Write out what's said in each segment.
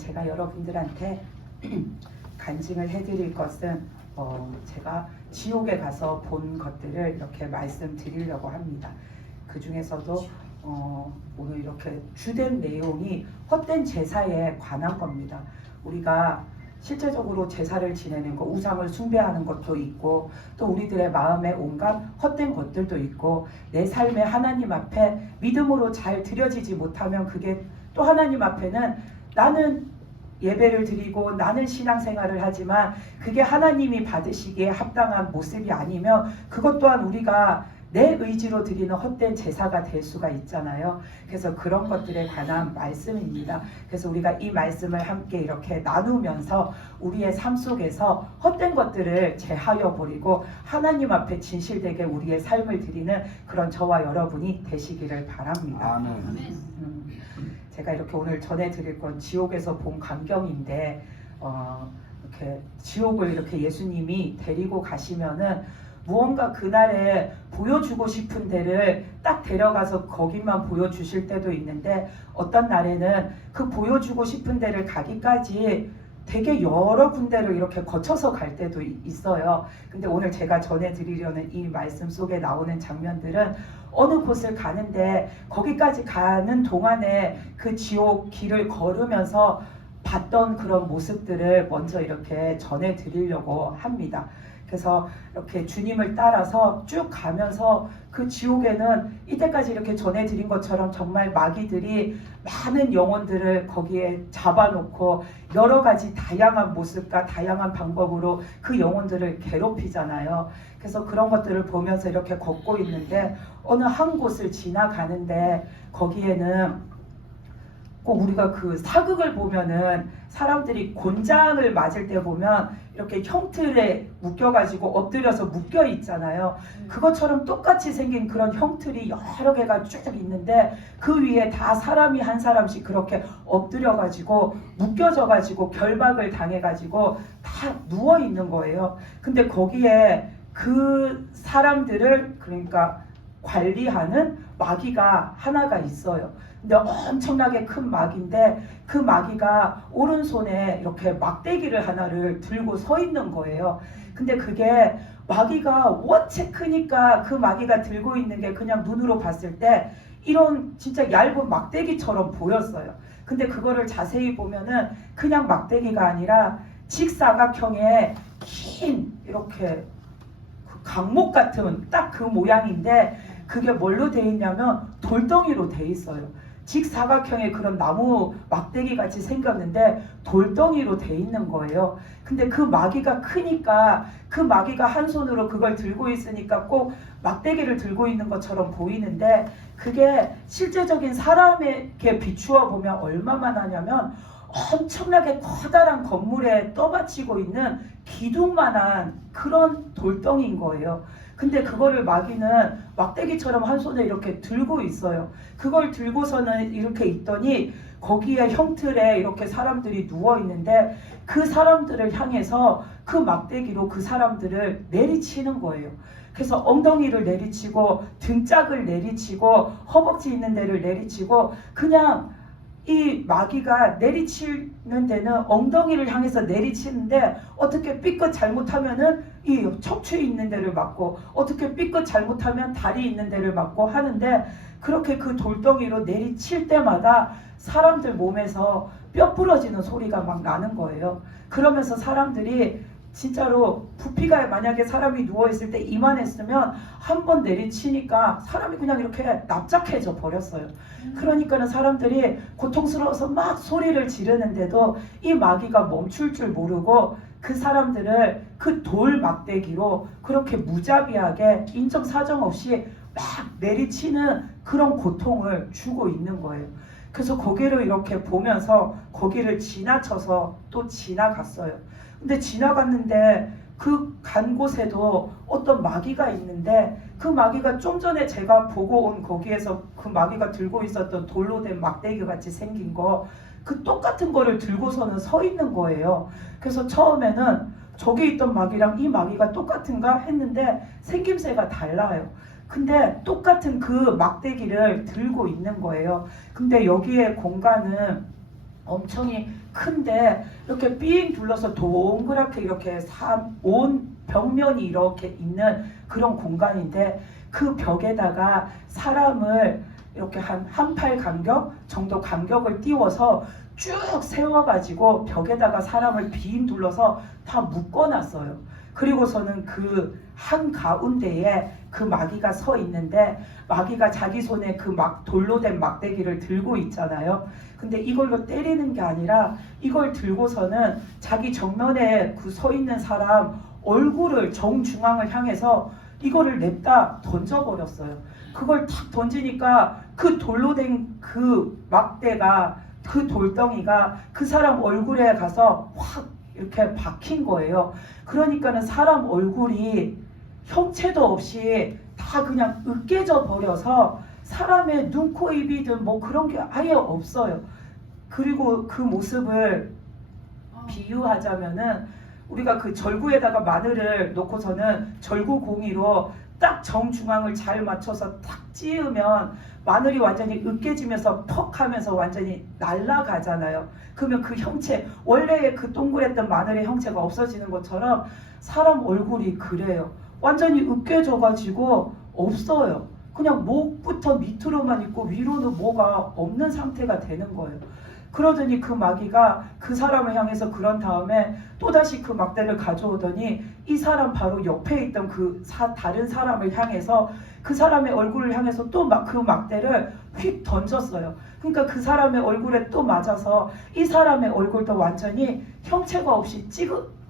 제가 여러분들한테 간증을 해드릴 것은 제가 지옥에 가서 본 것들을 이렇게 말씀드리려고 합니다. 그 중에서도 오늘 이렇게 주된 내용이 헛된 제사에 관한 겁니다. 우리가 실제적으로 제사를 지내는 것, 우상을 숭배하는 것도 있고, 또 우리들의 마음에 온갖 헛된 것들도 있고, 내 삶에 하나님 앞에 믿음으로 잘 드려지지 못하면 그게 또 하나님 앞에는 나는 예배를 드리고 나는 신앙생활을 하지만 그게 하나님이 받으시기에 합당한 모습이 아니면 그것 또한 우리가 내 의지로 드리는 헛된 제사가 될 수가 있잖아요. 그래서 그런 것들에 관한 말씀입니다. 그래서 우리가 이 말씀을 함께 이렇게 나누면서 우리의 삶 속에서 헛된 것들을 제하여 버리고 하나님 앞에 진실되게 우리의 삶을 드리는 그런 저와 여러분이 되시기를 바랍니다. 아멘. 제가 이렇게 오늘 전해드릴 건 지옥에서 본 광경인데 이렇게 지옥을 이렇게 예수님이 데리고 가시면은 무언가 그날에 보여주고 싶은 데를 딱 데려가서 거기만 보여주실 때도 있는데, 어떤 날에는 그 보여주고 싶은 데를 가기까지 되게 여러 군데를 이렇게 거쳐서 갈 때도 있어요. 근데 오늘 제가 전해드리려는 이 말씀 속에 나오는 장면들은 어느 곳을 가는데 거기까지 가는 동안에 그 지옥 길을 걸으면서 봤던 그런 모습들을 먼저 이렇게 전해드리려고 합니다. 그래서 이렇게 주님을 따라서 쭉 가면서 그 지옥에는 이때까지 이렇게 전해드린 것처럼 정말 마귀들이 많은 영혼들을 거기에 잡아놓고 여러 가지 다양한 모습과 다양한 방법으로 그 영혼들을 괴롭히잖아요. 그래서 그런 것들을 보면서 이렇게 걷고 있는데 어느 한 곳을 지나가는데 거기에는 꼭 우리가 그 사극을 보면은 사람들이 곤장을 맞을 때 보면 이렇게 형틀에 묶여가지고 엎드려서 묶여 있잖아요. 그것처럼 똑같이 생긴 그런 형틀이 여러 개가 쭉 있는데 그 위에 다 사람이 한 사람씩 그렇게 엎드려가지고 묶여져가지고 결박을 당해가지고 다 누워 있는 거예요. 근데 거기에 그 사람들을 그러니까 관리하는 마귀가 하나가 있어요. 근데 엄청나게 큰 마귀인데 그 마귀가 오른손에 이렇게 막대기를 하나를 들고 서 있는 거예요. 근데 그게 마귀가 원체 크니까 그 마귀가 들고 있는 게 그냥 눈으로 봤을 때 이런 진짜 얇은 막대기처럼 보였어요. 근데 그거를 자세히 보면은 그냥 막대기가 아니라 직사각형의 긴 이렇게 강목 같은 딱 그 모양인데 그게 뭘로 돼 있냐면 돌덩이로 돼 있어요. 직사각형의 그런 나무 막대기 같이 생겼는데 돌덩이로 돼 있는 거예요. 근데 그 마귀가 크니까 그 마귀가 한 손으로 그걸 들고 있으니까 꼭 막대기를 들고 있는 것처럼 보이는데 그게 실제적인 사람에게 비추어 보면 얼마만 하냐면 엄청나게 커다란 건물에 떠받치고 있는 기둥만한 그런 돌덩이인 거예요. 근데 그거를 마귀는 막대기처럼 한 손에 이렇게 들고 있어요. 그걸 들고서는 이렇게 있더니 거기에 형틀에 이렇게 사람들이 누워 있는데 그 사람들을 향해서 그 막대기로 그 사람들을 내리치는 거예요. 그래서 엉덩이를 내리치고 등짝을 내리치고 허벅지 있는 데를 내리치고 그냥 이 마귀가 내리치는 데는 엉덩이를 향해서 내리치는데 어떻게 삐끗 잘못하면은 이 척추 있는 데를 맞고 어떻게 삐끗 잘못하면 다리 있는 데를 맞고 하는데 그렇게 그 돌덩이로 내리칠 때마다 사람들 몸에서 뼈 부러지는 소리가 막 나는 거예요. 그러면서 사람들이 진짜로 부피가 만약에 사람이 누워있을 때 이만했으면 한 번 내리치니까 사람이 그냥 이렇게 납작해져 버렸어요. 그러니까는 사람들이 고통스러워서 막 소리를 지르는데도 이 마귀가 멈출 줄 모르고 그 사람들을 그 돌 막대기로 그렇게 무자비하게 인정사정 없이 막 내리치는 그런 고통을 주고 있는 거예요. 그래서 거기를 이렇게 보면서 거기를 지나쳐서 또 지나갔어요. 근데 지나갔는데 그 간 곳에도 어떤 마귀가 있는데 그 마귀가 좀 전에 제가 보고 온 거기에서 그 마귀가 들고 있었던 돌로 된 막대기 같이 생긴 거 그 똑같은 거를 들고서는 서 있는 거예요. 그래서 처음에는 저기 있던 마귀랑 이 마귀가 똑같은가 했는데 생김새가 달라요. 근데 똑같은 그 막대기를 들고 있는 거예요. 근데 여기에 공간은 엄청이 큰데 이렇게 삥 둘러서 동그랗게 이렇게 온 벽면이 이렇게 있는 그런 공간인데 그 벽에다가 사람을 이렇게 한 팔 간격 정도 간격을 띄워서 쭉 세워가지고 벽에다가 사람을 빙 둘러서 다 묶어놨어요. 그리고서는 그 한가운데에 그 마귀가 서 있는데 마귀가 자기 손에 그 돌로 된 막대기를 들고 있잖아요. 근데 이걸로 때리는 게 아니라 이걸 들고서는 자기 정면에 그 서 있는 사람 얼굴을 정중앙을 향해서 이거를 냅다 던져버렸어요. 그걸 탁 던지니까 그 돌로 된 그 막대가 그 돌덩이가 그 사람 얼굴에 가서 확 이렇게 박힌 거예요. 그러니까는 사람 얼굴이 형체도 없이 다 그냥 으깨져 버려서 사람의 눈, 코, 입이든 뭐 그런 게 아예 없어요. 그리고 그 모습을 비유하자면은 우리가 그 절구에다가 마늘을 놓고서는 절구 공이로 딱 정중앙을 잘 맞춰서 탁 찌으면 마늘이 완전히 으깨지면서 퍽 하면서 완전히 날아가잖아요. 그러면 그 형체, 원래의 그 동그랬던 마늘의 형체가 없어지는 것처럼 사람 얼굴이 그래요. 완전히 으깨져가지고 없어요. 그냥 목부터 밑으로만 있고 위로는 뭐가 없는 상태가 되는 거예요. 그러더니 그 마귀가 그 사람을 향해서 그런 다음에 또다시 그 막대를 가져오더니 이 사람 바로 옆에 있던 그 다른 사람을 향해서 그 사람의 얼굴을 향해서 또 그 막대를 휙 던졌어요. 그러니까 그 사람의 얼굴에 또 맞아서 이 사람의 얼굴도 완전히 형체가 없이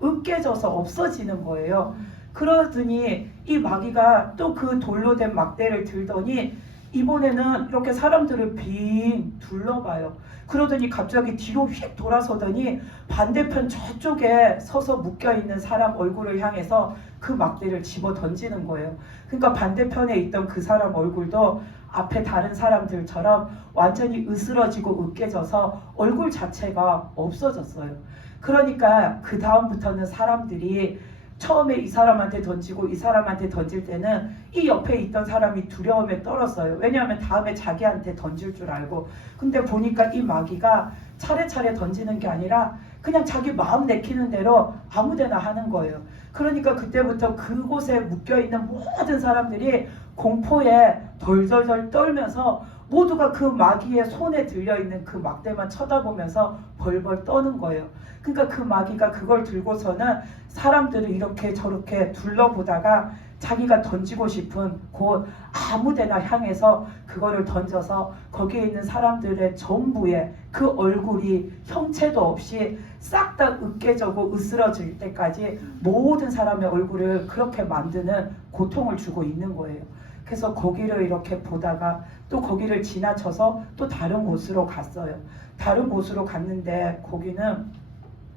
으깨져서 없어지는 거예요. 그러더니 이 마귀가 또 그 돌로 된 막대를 들더니 이번에는 이렇게 사람들을 빙 둘러봐요. 그러더니 갑자기 뒤로 휙 돌아서더니 반대편 저쪽에 서서 묶여있는 사람 얼굴을 향해서 그 막대를 집어 던지는 거예요. 그러니까 반대편에 있던 그 사람 얼굴도 앞에 다른 사람들처럼 완전히 으스러지고 으깨져서 얼굴 자체가 없어졌어요. 그러니까 그 다음부터는 사람들이 처음에 이 사람한테 던지고 이 사람한테 던질 때는 이 옆에 있던 사람이 두려움에 떨었어요. 왜냐하면 다음에 자기한테 던질 줄 알고. 근데 보니까 이 마귀가 차례차례 던지는 게 아니라 그냥 자기 마음 내키는 대로 아무데나 하는 거예요. 그러니까 그때부터 그곳에 묶여있는 모든 사람들이 공포에 덜덜덜 떨면서 모두가 그 마귀의 손에 들려있는 그 막대만 쳐다보면서 벌벌 떠는 거예요. 그러니까 그 마귀가 그걸 들고서는 사람들을 이렇게 저렇게 둘러보다가 자기가 던지고 싶은 곳 아무데나 향해서 그거를 던져서 거기에 있는 사람들의 전부에 그 얼굴이 형체도 없이 싹 다 으깨져고 으스러질 때까지 모든 사람의 얼굴을 그렇게 만드는 고통을 주고 있는 거예요. 그래서 거기를 이렇게 보다가 또 거기를 지나쳐서 또 다른 곳으로 갔어요. 다른 곳으로 갔는데 거기는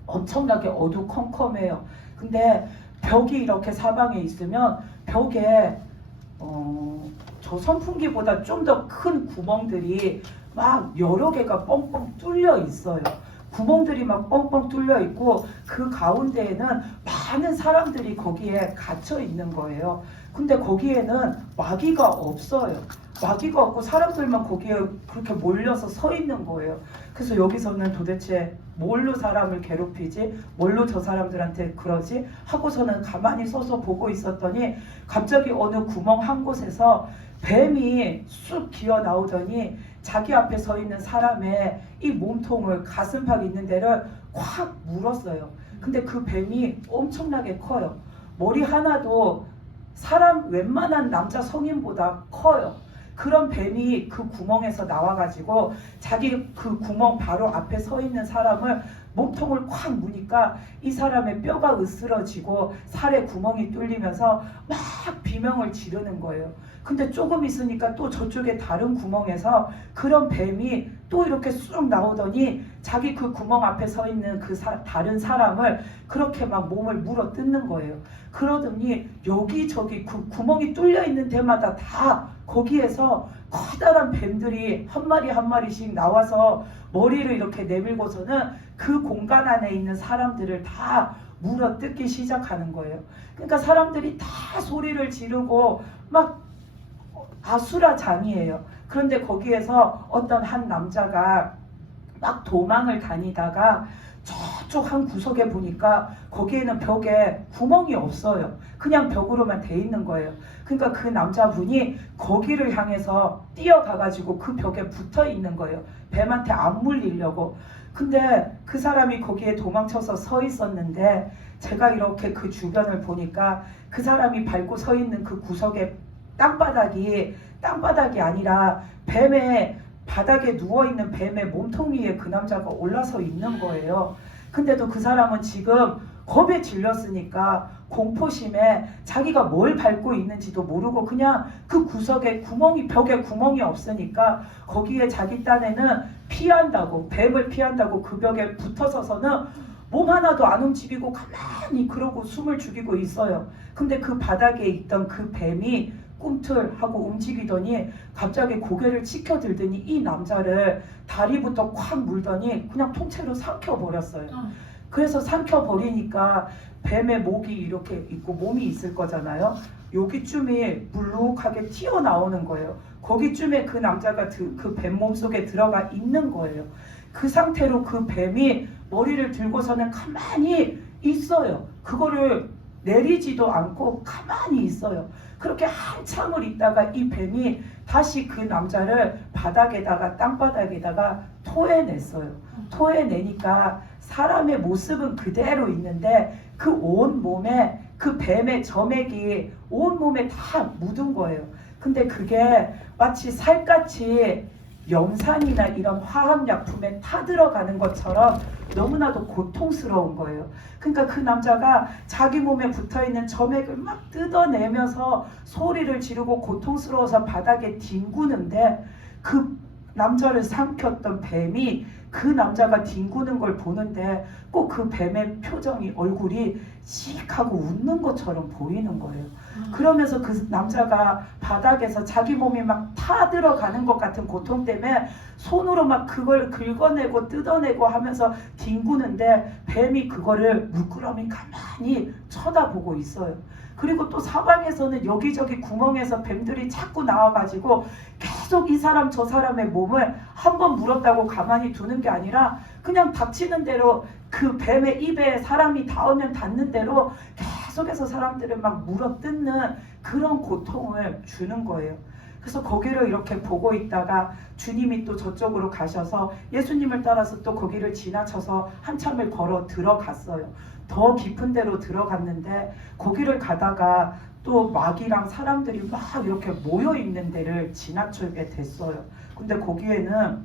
엄청나게 어두컴컴해요. 근데 벽이 이렇게 사방에 있으면 벽에 저 선풍기보다 좀 더 큰 구멍들이 막 여러 개가 뻥뻥 뚫려 있어요. 구멍들이 막 뻥뻥 뚫려 있고 그 가운데에는 많은 사람들이 거기에 갇혀 있는 거예요. 근데 거기에는 마귀가 없어요. 마귀가 없고 사람들만 거기에 그렇게 몰려서 서 있는 거예요. 그래서 여기서는 도대체 뭘로 사람을 괴롭히지? 뭘로 저 사람들한테 그러지? 하고서는 가만히 서서 보고 있었더니 갑자기 어느 구멍 한 곳에서 뱀이 쑥 기어 나오더니 자기 앞에 서 있는 사람의 이 몸통을 가슴팍 있는 데를 확 물었어요. 근데 그 뱀이 엄청나게 커요. 머리 하나도 사람 웬만한 남자 성인보다 커요. 그런 뱀이 그 구멍에서 나와가지고 자기 그 구멍 바로 앞에 서 있는 사람을 몸통을 콱 무니까 이 사람의 뼈가 으스러지고 살에 구멍이 뚫리면서 막 비명을 지르는 거예요. 근데 조금 있으니까 또 저쪽에 다른 구멍에서 그런 뱀이 또 이렇게 쑥 나오더니 자기 그 구멍 앞에 서 있는 그 다른 사람을 그렇게 막 몸을 물어 뜯는 거예요. 그러더니 여기저기 그 구멍이 뚫려 있는 데마다 다 거기에서 커다란 뱀들이 한 마리 한 마리씩 나와서 머리를 이렇게 내밀고서는 그 공간 안에 있는 사람들을 다 물어 뜯기 시작하는 거예요. 그러니까 사람들이 다 소리를 지르고 막 아수라장이에요. 그런데 거기에서 어떤 한 남자가 막 도망을 다니다가 저쪽 한 구석에 보니까 거기에는 벽에 구멍이 없어요. 그냥 벽으로만 돼 있는 거예요. 그러니까 그 남자분이 거기를 향해서 뛰어가가지고 그 벽에 붙어 있는 거예요. 뱀한테 안 물리려고. 근데 그 사람이 거기에 도망쳐서 서 있었는데 제가 이렇게 그 주변을 보니까 그 사람이 밟고 서 있는 그 구석의 땅바닥이 아니라 뱀의 바닥에 누워있는 뱀의 몸통 위에 그 남자가 올라서 있는 거예요. 근데도 그 사람은 지금 겁에 질렸으니까 공포심에 자기가 뭘 밟고 있는지도 모르고 그냥 그 구석에 벽에 구멍이 없으니까 거기에 자기 딴에는 피한다고, 뱀을 피한다고 그 벽에 붙어서서는 몸 하나도 안 움직이고 가만히 그러고 숨을 죽이고 있어요. 근데 그 바닥에 있던 그 뱀이 꿈틀하고 움직이더니 갑자기 고개를 치켜들더니 이 남자를 다리부터 콱 물더니 그냥 통째로 삼켜버렸어요. 그래서 삼켜버리니까 뱀의 목이 이렇게 있고 몸이 있을 거잖아요. 여기쯤에 물룩하게 튀어나오는 거예요. 거기쯤에 그 남자가 그 뱀 몸속에 들어가 있는 거예요. 그 상태로 그 뱀이 머리를 들고서는 가만히 있어요. 그거를 내리지도 않고 가만히 있어요. 그렇게 한참을 있다가 이 뱀이 다시 그 남자를 바닥에다가 땅바닥에다가 토해냈어요. 토해내니까 사람의 모습은 그대로 있는데 그 온 몸에 그 뱀의 점액이 온 몸에 다 묻은 거예요. 근데 그게 마치 살갗이 염산이나 이런 화학약품에 타들어가는 것처럼 너무나도 고통스러운 거예요. 그러니까 그 남자가 자기 몸에 붙어있는 점액을 막 뜯어내면서 소리를 지르고 고통스러워서 바닥에 뒹구는데 그 남자를 삼켰던 뱀이 그 남자가 뒹구는 걸 보는데 꼭 그 뱀의 표정이 얼굴이 씩하고 웃는 것처럼 보이는 거예요. 그러면서 그 남자가 바닥에서 자기 몸이 막 타들어가는 것 같은 고통 때문에 손으로 막 그걸 긁어내고 뜯어내고 하면서 뒹구는데 뱀이 그거를 물끄러미 가만히 쳐다보고 있어요. 그리고 또 사방에서는 여기저기 구멍에서 뱀들이 자꾸 나와가지고 계속 이 사람 저 사람의 몸을 한번 물었다고 가만히 두는 게 아니라 그냥 닥치는 대로 그 뱀의 입에 사람이 닿으면 닿는 대로 계속해서 사람들을 막 물어뜯는 그런 고통을 주는 거예요. 그래서 거기를 이렇게 보고 있다가 주님이 또 저쪽으로 가셔서 예수님을 따라서 또 거기를 지나쳐서 한참을 걸어 들어갔어요. 더 깊은 데로 들어갔는데 거기를 가다가 또 마귀랑 사람들이 막 이렇게 모여 있는 데를 지나치게 됐어요. 근데 거기에는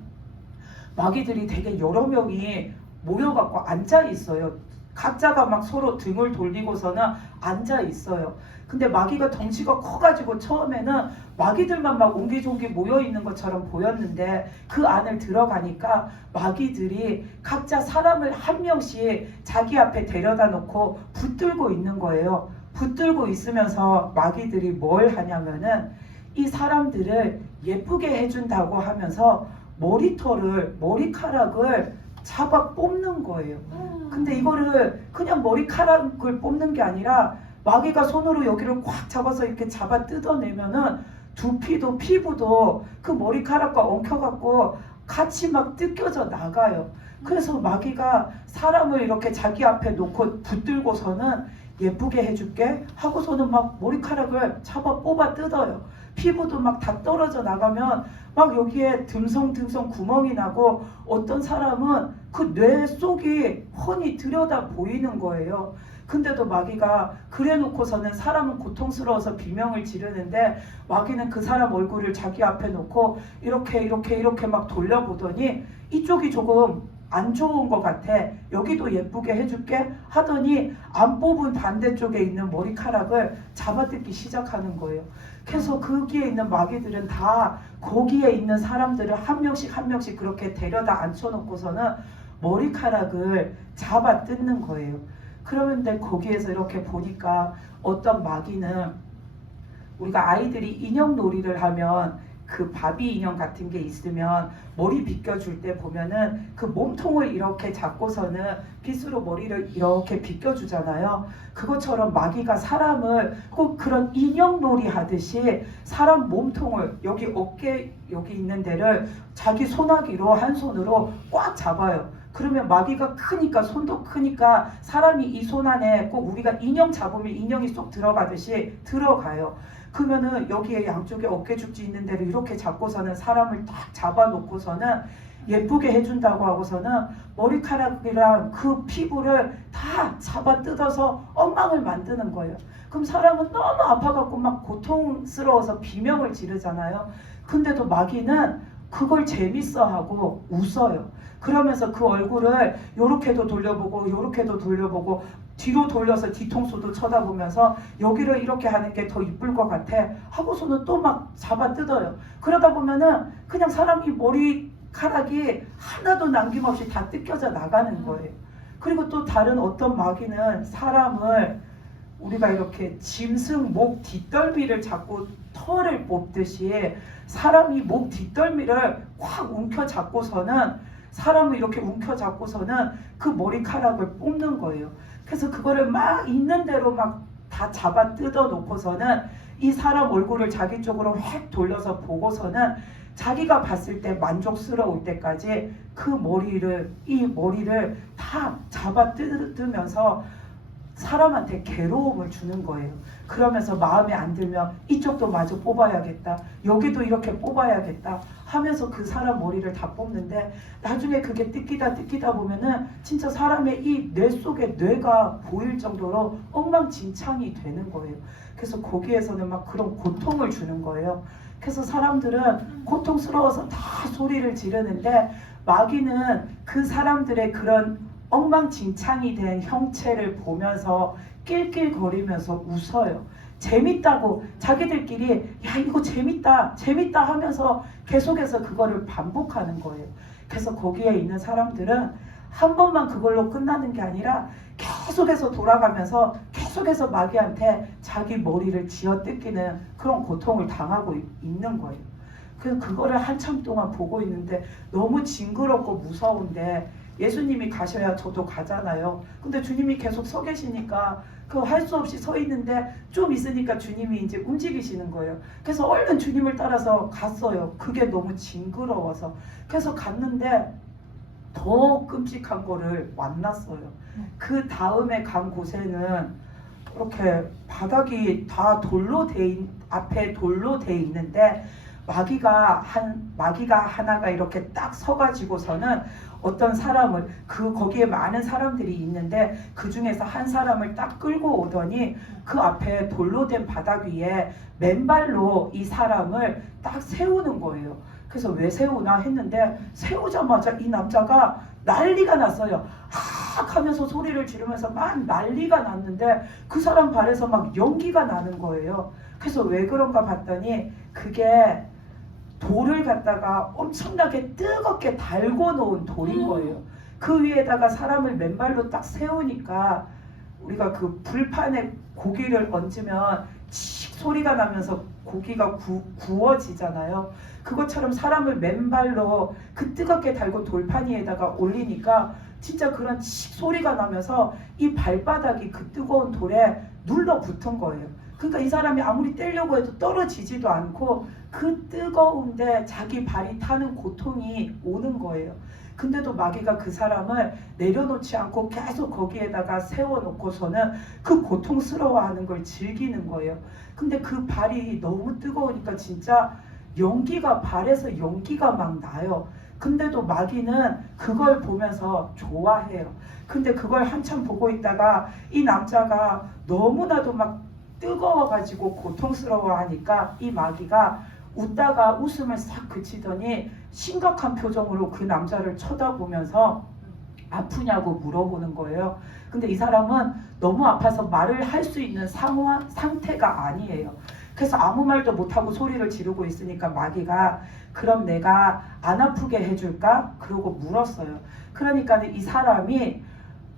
마귀들이 되게 여러 명이 모여갖고 앉아 있어요. 각자가 막 서로 등을 돌리고서는 앉아 있어요. 근데 마귀가 덩치가 커가지고 처음에는 마귀들만 막 옹기종기 모여 있는 것처럼 보였는데 그 안을 들어가니까 마귀들이 각자 사람을 한 명씩 자기 앞에 데려다 놓고 붙들고 있는 거예요. 붙들고 있으면서 마귀들이 뭘 하냐면은 이 사람들을 예쁘게 해준다고 하면서 머리카락을 잡아 뽑는 거예요. 근데 이거를 그냥 머리카락을 뽑는 게 아니라 마귀가 손으로 여기를 꽉 잡아서 이렇게 잡아 뜯어내면은 두피도 피부도 그 머리카락과 엉켜갖고 같이 막 뜯겨져 나가요. 그래서 마귀가 사람을 이렇게 자기 앞에 놓고 붙들고서는 예쁘게 해줄게 하고서는 막 머리카락을 잡아 뽑아 뜯어요. 피부도 막 다 떨어져 나가면 막 여기에 듬성듬성 구멍이 나고 어떤 사람은 그 뇌 속이 훤히 들여다 보이는 거예요. 근데도 마귀가 그래 놓고서는 사람은 고통스러워서 비명을 지르는데 마귀는 그 사람 얼굴을 자기 앞에 놓고 이렇게 막 돌려보더니 이쪽이 조금 안 좋은 것 같아. 여기도 예쁘게 해줄게 하더니 안 뽑은 반대쪽에 있는 머리카락을 잡아뜯기 시작하는 거예요. 그래서 거기에 있는 마귀들은 다 거기에 있는 사람들을 한 명씩 그렇게 데려다 앉혀놓고서는 머리카락을 잡아뜯는 거예요. 그런데 거기에서 이렇게 보니까 어떤 마귀는 우리가 아이들이 인형놀이를 하면 그 바비 인형 같은 게 있으면 머리 빗겨줄 때 보면은 그 몸통을 이렇게 잡고서는 빗으로 머리를 이렇게 빗겨주잖아요. 그것처럼 마귀가 사람을 꼭 그런 인형놀이 하듯이 사람 몸통을 여기 어깨 여기 있는 데를 자기 손아귀로 한 손으로 꽉 잡아요. 그러면 마귀가 크니까 손도 크니까 사람이 이 손 안에 꼭 우리가 인형 잡으면 인형이 쏙 들어가듯이 들어가요. 그러면은 여기에 양쪽에 어깨 죽지 있는 데를 이렇게 잡고서는 사람을 딱 잡아놓고서는 예쁘게 해준다고 하고서는 머리카락이랑 그 피부를 다 잡아 뜯어서 엉망을 만드는 거예요. 그럼 사람은 너무 아파갖고 막 고통스러워서 비명을 지르잖아요. 근데도 마귀는 그걸 재밌어하고 웃어요. 그러면서 그 얼굴을 요렇게도 돌려보고 요렇게도 돌려보고 뒤로 돌려서 뒤통수도 쳐다보면서 여기를 이렇게 하는 게 더 이쁠 것 같아 하고서는 또 막 잡아 뜯어요. 그러다 보면은 그냥 사람이 머리카락이 하나도 남김없이 다 뜯겨져 나가는 거예요. 그리고 또 다른 어떤 마귀는 사람을 우리가 이렇게 짐승 목 뒷덜미를 잡고 털을 뽑듯이 사람이 목 뒷덜미를 확 움켜잡고서는 사람을 이렇게 움켜잡고서는 그 머리카락을 뽑는 거예요. 그래서 그거를 막 있는 대로 막 다 잡아 뜯어 놓고서는 이 사람 얼굴을 자기 쪽으로 획 돌려서 보고서는 자기가 봤을 때 만족스러울 때까지 그 이 머리를 다 잡아 뜯으면서 사람한테 괴로움을 주는 거예요. 그러면서 마음에 안 들면 이쪽도 마저 뽑아야겠다. 여기도 이렇게 뽑아야겠다 하면서 그 사람 머리를 다 뽑는데 나중에 그게 뜯기다 보면은 진짜 사람의 이 뇌 속에 뇌가 보일 정도로 엉망진창이 되는 거예요. 그래서 거기에서는 막 그런 고통을 주는 거예요. 그래서 사람들은 고통스러워서 다 소리를 지르는데 마귀는 그 사람들의 그런 엉망진창이 된 형체를 보면서 낄낄거리면서 웃어요. 재밌다고 자기들끼리 야 이거 재밌다 하면서 계속해서 그거를 반복하는 거예요. 그래서 거기에 있는 사람들은 한 번만 그걸로 끝나는 게 아니라 계속해서 돌아가면서 계속해서 마귀한테 자기 머리를 쥐어뜯기는 그런 고통을 당하고 있는 거예요. 그거를 한참 동안 보고 있는데 너무 징그럽고 무서운데 예수님이 가셔야 저도 가잖아요. 근데 주님이 계속 서 계시니까 그 할 수 없이 서 있는데 좀 있으니까 주님이 이제 움직이시는 거예요. 그래서 얼른 주님을 따라서 갔어요. 그게 너무 징그러워서. 그래서 갔는데 더 끔찍한 거를 만났어요. 그 다음에 간 곳에는 이렇게 바닥이 다 앞에 돌로 돼 있는데 마귀가 하나가 이렇게 딱 서가지고서는 어떤 사람을 거기에 많은 사람들이 있는데 그 중에서 한 사람을 딱 끌고 오더니 그 앞에 돌로 된 바닥 위에 맨발로 이 사람을 딱 세우는 거예요. 그래서 왜 세우나 했는데 세우자마자 이 남자가 난리가 났어요. 악 하면서 소리를 지르면서 막 난리가 났는데 그 사람 발에서 막 연기가 나는 거예요. 그래서 왜 그런가 봤더니 그게 돌을 갖다가 엄청나게 뜨겁게 달궈 놓은 돌인 거예요. 그 위에다가 사람을 맨발로 딱 세우니까 우리가 그 불판에 고기를 얹으면 칙 소리가 나면서 고기가 구워지잖아요. 그것처럼 사람을 맨발로 그 뜨겁게 달궈 돌판 위에다가 올리니까 진짜 그런 칙 소리가 나면서 이 발바닥이 그 뜨거운 돌에 눌러붙은 거예요. 그러니까 이 사람이 아무리 떼려고 해도 떨어지지도 않고 그 뜨거운데 자기 발이 타는 고통이 오는 거예요. 근데도 마귀가 그 사람을 내려놓지 않고 계속 거기에다가 세워놓고서는 그 고통스러워하는 걸 즐기는 거예요. 근데 그 발이 너무 뜨거우니까 진짜 발에서 연기가 막 나요. 근데도 마귀는 그걸 보면서 좋아해요. 근데 그걸 한참 보고 있다가 이 남자가 너무나도 막 뜨거워가지고 고통스러워하니까 이 마귀가 웃다가 웃음을 싹 그치더니 심각한 표정으로 그 남자를 쳐다보면서 아프냐고 물어보는 거예요. 근데 이 사람은 너무 아파서 말을 할 수 있는 상태가 아니에요. 그래서 아무 말도 못하고 소리를 지르고 있으니까 마귀가 그럼 내가 안 아프게 해줄까? 그러고 물었어요. 그러니까 이 사람이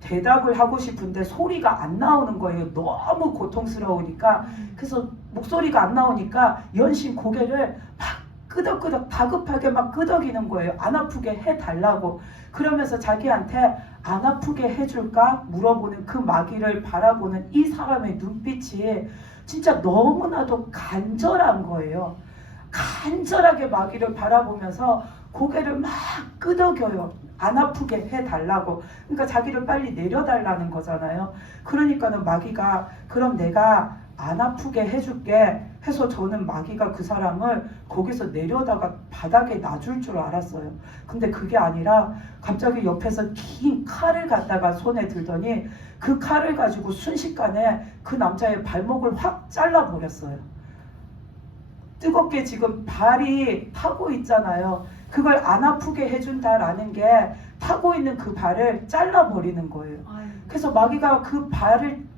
대답을 하고 싶은데 소리가 안 나오는 거예요. 너무 고통스러우니까. 그래서 목소리가 안 나오니까 연신 고개를 막 끄덕끄덕 다급하게 막 끄덕이는 거예요. 안 아프게 해달라고. 그러면서 자기한테 안 아프게 해줄까 물어보는 그 마귀를 바라보는 이 사람의 눈빛이 진짜 너무나도 간절한 거예요. 간절하게 마귀를 바라보면서 고개를 막 끄덕여요. 안 아프게 해달라고. 그러니까 자기를 빨리 내려달라는 거잖아요. 그러니까는 마귀가 그럼 내가 안 아프게 해줄게 해서 저는 마귀가 그 사람을 거기서 내려다가 바닥에 놔줄 줄 알았어요. 근데 그게 아니라 갑자기 옆에서 긴 칼을 갖다가 손에 들더니 그 칼을 가지고 순식간에 그 남자의 발목을 확 잘라버렸어요. 뜨겁게 지금 발이 타고 있잖아요. 그걸 안 아프게 해준다라는 게 타고 있는 그 발을 잘라버리는 거예요. 그래서 마귀가 그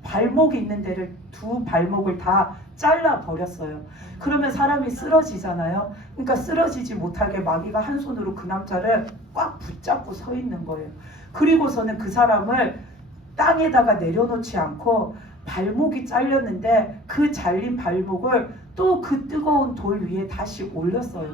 발목이 있는 데를 두 발목을 다 잘라버렸어요. 그러면 사람이 쓰러지잖아요. 그러니까 쓰러지지 못하게 마귀가 한 손으로 그 남자를 꽉 붙잡고 서 있는 거예요. 그리고서는 그 사람을 땅에다가 내려놓지 않고 발목이 잘렸는데 그 잘린 발목을 또 그 뜨거운 돌 위에 다시 올렸어요.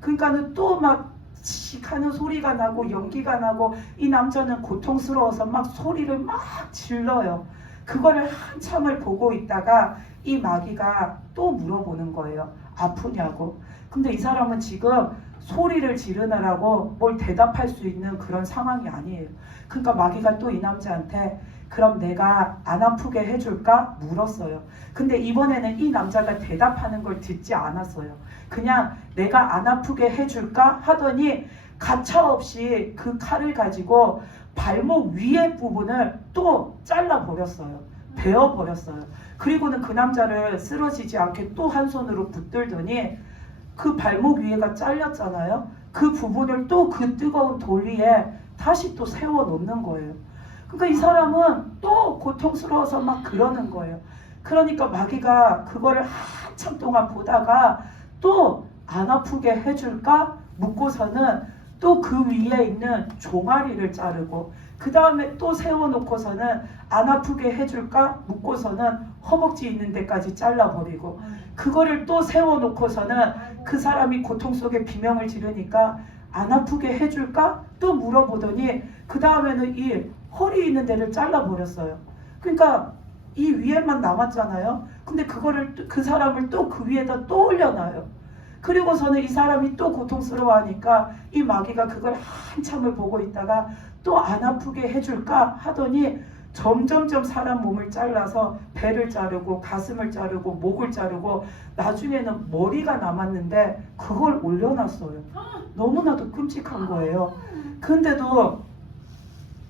그러니까는 또 막 칙하는 소리가 나고 연기가 나고 이 남자는 고통스러워서 막 소리를 막 질러요. 그거를 한참을 보고 있다가 이 마귀가 또 물어보는 거예요. 아프냐고. 근데 이 사람은 지금 소리를 지르느라고 뭘 대답할 수 있는 그런 상황이 아니에요. 그러니까 마귀가 또 이 남자한테 그럼 내가 안 아프게 해줄까? 물었어요. 근데 이번에는 이 남자가 대답하는 걸 듣지 않았어요. 그냥 내가 안 아프게 해줄까? 하더니 가차없이 그 칼을 가지고 발목 위에 부분을 또 잘라버렸어요. 베어버렸어요. 그리고는 그 남자를 쓰러지지 않게 또 한 손으로 붙들더니 그 발목 위에가 잘렸잖아요. 그 부분을 또 그 뜨거운 돌 위에 다시 또 세워 놓는 거예요. 그러니까 이 사람은 또 고통스러워서 막 그러는 거예요. 그러니까 마귀가 그거를 한참 동안 보다가 또 안 아프게 해줄까? 묻고서는 또 그 위에 있는 종아리를 자르고 그 다음에 또 세워놓고서는 안 아프게 해줄까? 묻고서는 허벅지 있는 데까지 잘라버리고 그거를 또 세워놓고서는 그 사람이 고통 속에 비명을 지르니까 안 아프게 해줄까? 또 물어보더니 그 다음에는 이 허리 있는 데를 잘라버렸어요. 그러니까 이 위에만 남았잖아요. 근데 그거를 그 사람을 또 그 위에다 또 올려놔요. 그리고서는 이 사람이 또 고통스러워하니까 이 마귀가 그걸 한참을 보고 있다가 또 안 아프게 해줄까 하더니 점점점 사람 몸을 잘라서 배를 자르고 가슴을 자르고 목을 자르고 나중에는 머리가 남았는데 그걸 올려놨어요. 너무나도 끔찍한 거예요. 근데도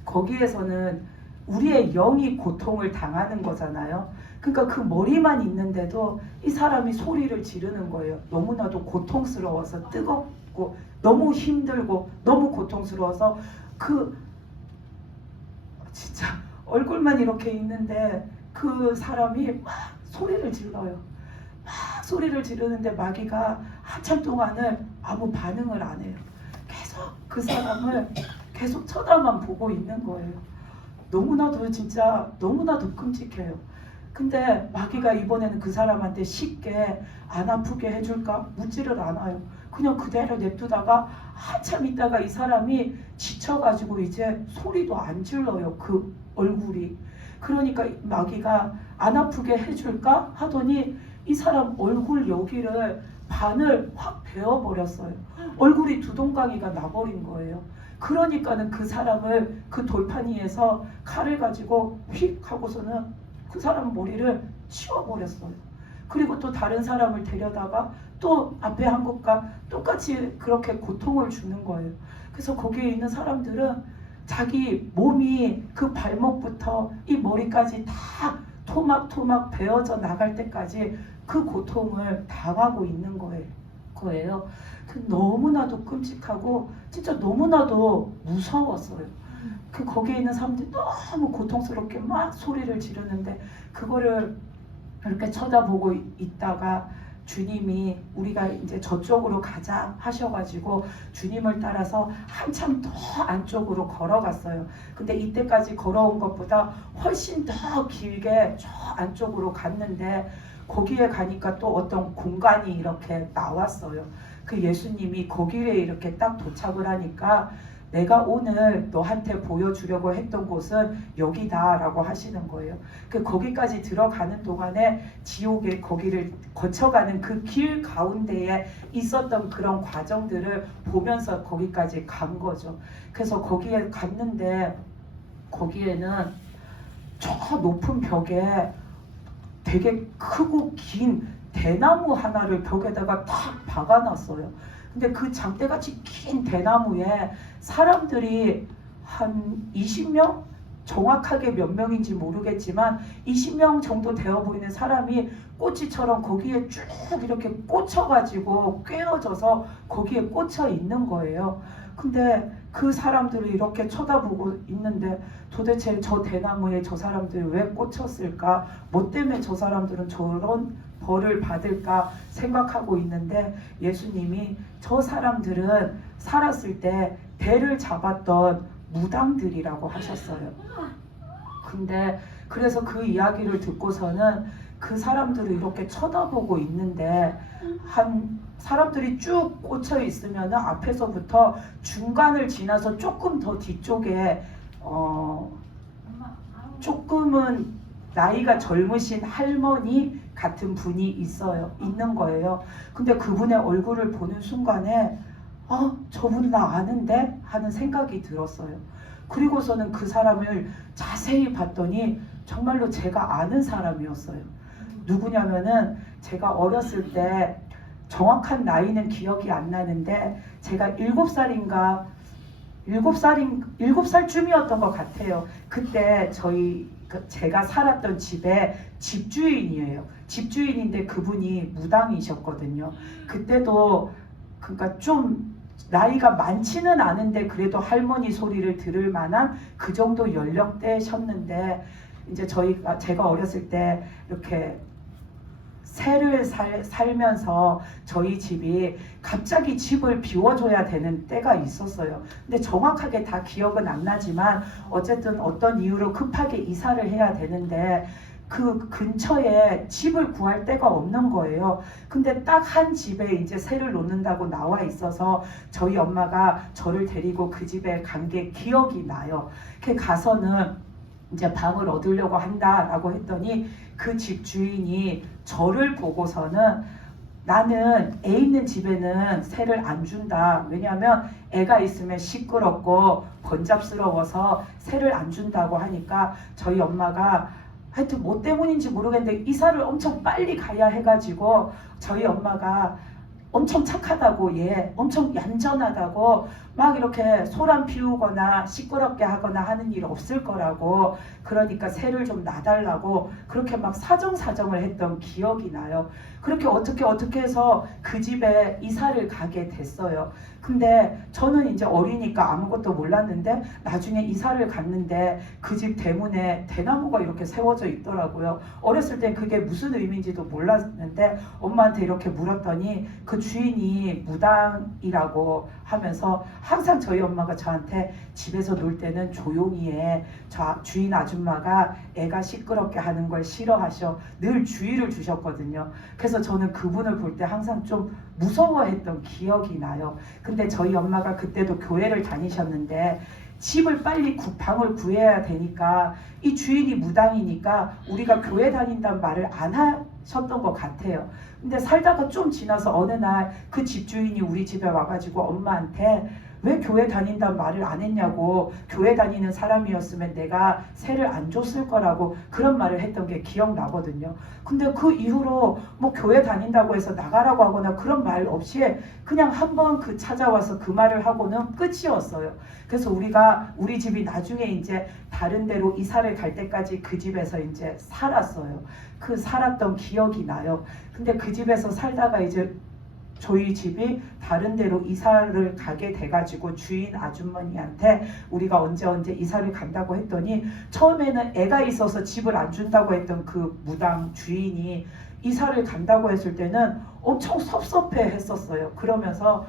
거기에서는 우리의 영이 고통을 당하는 거잖아요. 그러니까 그 머리만 있는데도 이 사람이 소리를 지르는 거예요. 너무나도 고통스러워서 뜨겁고 너무 힘들고 너무 고통스러워서 그 진짜 얼굴만 이렇게 있는데 그 사람이 막 소리를 질러요. 막 소리를 지르는데 마귀가 한참 동안을 아무 반응을 안 해요. 계속 그 사람을 계속 쳐다만 보고 있는 거예요. 너무나도 진짜 너무나도 끔찍해요. 근데 마귀가 이번에는 그 사람한테 쉽게 안 아프게 해줄까 묻지를 않아요. 그냥 그대로 냅두다가 한참 있다가 이 사람이 지쳐가지고 이제 소리도 안 질러요. 그 얼굴이. 그러니까 마귀가 안 아프게 해줄까 하더니 이 사람 얼굴 여기를 반을 확 베어버렸어요. 얼굴이 두 동강이가 나버린 거예요. 그러니까는 그 사람을 그 돌판 위에서 칼을 가지고 휙 하고서는 그 사람 머리를 치워버렸어요. 그리고 또 다른 사람을 데려다가 또 앞에 한 것과 똑같이 그렇게 고통을 주는 거예요. 그래서 거기에 있는 사람들은 자기 몸이 그 발목부터 이 머리까지 다 토막토막 베어져 나갈 때까지 그 고통을 당하고 있는 거예요. 너무나도 끔찍하고 진짜 너무나도 무서웠어요. 그 거기에 있는 사람들이 너무 고통스럽게 막 소리를 지르는데 그거를 이렇게 쳐다보고 있다가 주님이 우리가 이제 저쪽으로 가자 하셔가지고 주님을 따라서 한참 더 안쪽으로 걸어갔어요. 근데 이때까지 걸어온 것보다 훨씬 더 길게 저 안쪽으로 갔는데 거기에 가니까 또 어떤 공간이 이렇게 나왔어요. 그 예수님이 거기에 이렇게 딱 도착을 하니까 내가 오늘 너한테 보여주려고 했던 곳은 여기다 라고 하시는 거예요. 거기까지 들어가는 동안에 지옥의 거기를 거쳐가는 그 길 가운데에 있었던 그런 과정들을 보면서 거기까지 간 거죠. 그래서 거기에 갔는데 거기에는 저 높은 벽에 되게 크고 긴 대나무 하나를 벽에다가 탁 박아놨어요. 근데 그 장대같이 긴 대나무에 사람들이 한 20명? 정확하게 몇 명인지 모르겠지만 20명 정도 되어 보이는 사람이 꼬치처럼 거기에 쭉 이렇게 꽂혀가지고 꿰어져서 거기에 꽂혀 있는 거예요. 근데 그 사람들이 이렇게 쳐다보고 있는데 도대체 저 대나무에 저 사람들이 왜 꽂혔을까? 뭐 때문에 저 사람들은 저런 벌을 받을까 생각하고 있는데 예수님이 저 사람들은 살았을 때 배를 잡았던 무당들이라고 하셨어요. 근데 그래서 그 이야기를 듣고서는 그 사람들을 이렇게 쳐다보고 있는데 한 사람들이 쭉 꽂혀 있으면 앞에서부터 중간을 지나서 조금 더 뒤쪽에 조금은 나이가 젊으신 할머니 같은 분이 있는 거예요. 근데 그분의 얼굴을 보는 순간에 저분 나 아는데 하는 생각이 들었어요. 그리고서는 그 사람을 자세히 봤더니 정말로 제가 아는 사람이었어요. 누구냐면은 제가 어렸을 때 정확한 나이는 기억이 안 나는데 제가 7살쯤이었던 것 같아요. 그때 제가 살았던 집에 집주인이에요. 집주인인데 그분이 무당이셨거든요. 그때도 그러니까 좀 나이가 많지는 않은데 그래도 할머니 소리를 들을 만한 그 정도 연령대셨는데 이제 제가 어렸을 때 이렇게 새를 살면서 저희 집이 갑자기 집을 비워줘야 되는 때가 있었어요. 근데 정확하게 다 기억은 안 나지만 어쨌든 어떤 이유로 급하게 이사를 해야 되는데 그 근처에 집을 구할 데가 없는 거예요. 근데 딱 한 집에 이제 새를 놓는다고 나와 있어서 저희 엄마가 저를 데리고 그 집에 간 게 기억이 나요. 가서는 이제 방을 얻으려고 한다라고 했더니 그 집 주인이 저를 보고서는 나는 애 있는 집에는 새를 안 준다. 왜냐하면 애가 있으면 시끄럽고 번잡스러워서 새를 안 준다고 하니까 저희 엄마가 하여튼 뭐 때문인지 모르겠는데 이사를 엄청 빨리 가야 해가지고 저희 엄마가 엄청 착하다고 엄청 얌전하다고 막 이렇게 소란 피우거나 시끄럽게 하거나 하는 일 없을 거라고 그러니까 새를 좀 놔달라고 그렇게 막 사정사정을 했던 기억이 나요. 그렇게 어떻게 해서 그 집에 이사를 가게 됐어요. 근데 저는 이제 어리니까 아무것도 몰랐는데 나중에 이사를 갔는데 그 집 대문에 대나무가 이렇게 세워져 있더라고요. 어렸을 땐 그게 무슨 의미인지도 몰랐는데 엄마한테 이렇게 물었더니 그 주인이 무당이라고 하면서 항상 저희 엄마가 저한테 집에서 놀 때는 조용히 해. 저 주인 아줌마가 애가 시끄럽게 하는 걸 싫어하셔. 늘 주의를 주셨거든요. 그래서 저는 그분을 볼 때 항상 좀 무서워했던 기억이 나요. 근데 저희 엄마가 그때도 교회를 다니셨는데 집을 빨리 방을 구해야 되니까 이 주인이 무당이니까 우리가 교회 다닌다는 말을 안 하셨던 것 같아요. 근데 살다가 좀 지나서 어느 날 그 집주인이 우리 집에 와가지고 엄마한테 왜 교회 다닌다는 말을 안 했냐고, 교회 다니는 사람이었으면 내가 새를 안 줬을 거라고 그런 말을 했던 게 기억나거든요. 근데 그 이후로 뭐 교회 다닌다고 해서 나가라고 하거나 그런 말 없이 그냥 한번 찾아와서 그 말을 하고는 끝이었어요. 그래서 우리 집이 나중에 이제 다른 데로 이사를 갈 때까지 그 집에서 이제 살았어요. 그 살았던 기억이 나요. 근데 그 집에서 살다가 이제 저희 집이 다른 데로 이사를 가게 돼가지고 주인 아주머니한테 우리가 언제 이사를 간다고 했더니 처음에는 애가 있어서 집을 안 준다고 했던 그 무당 주인이 이사를 간다고 했을 때는 엄청 섭섭해 했었어요. 그러면서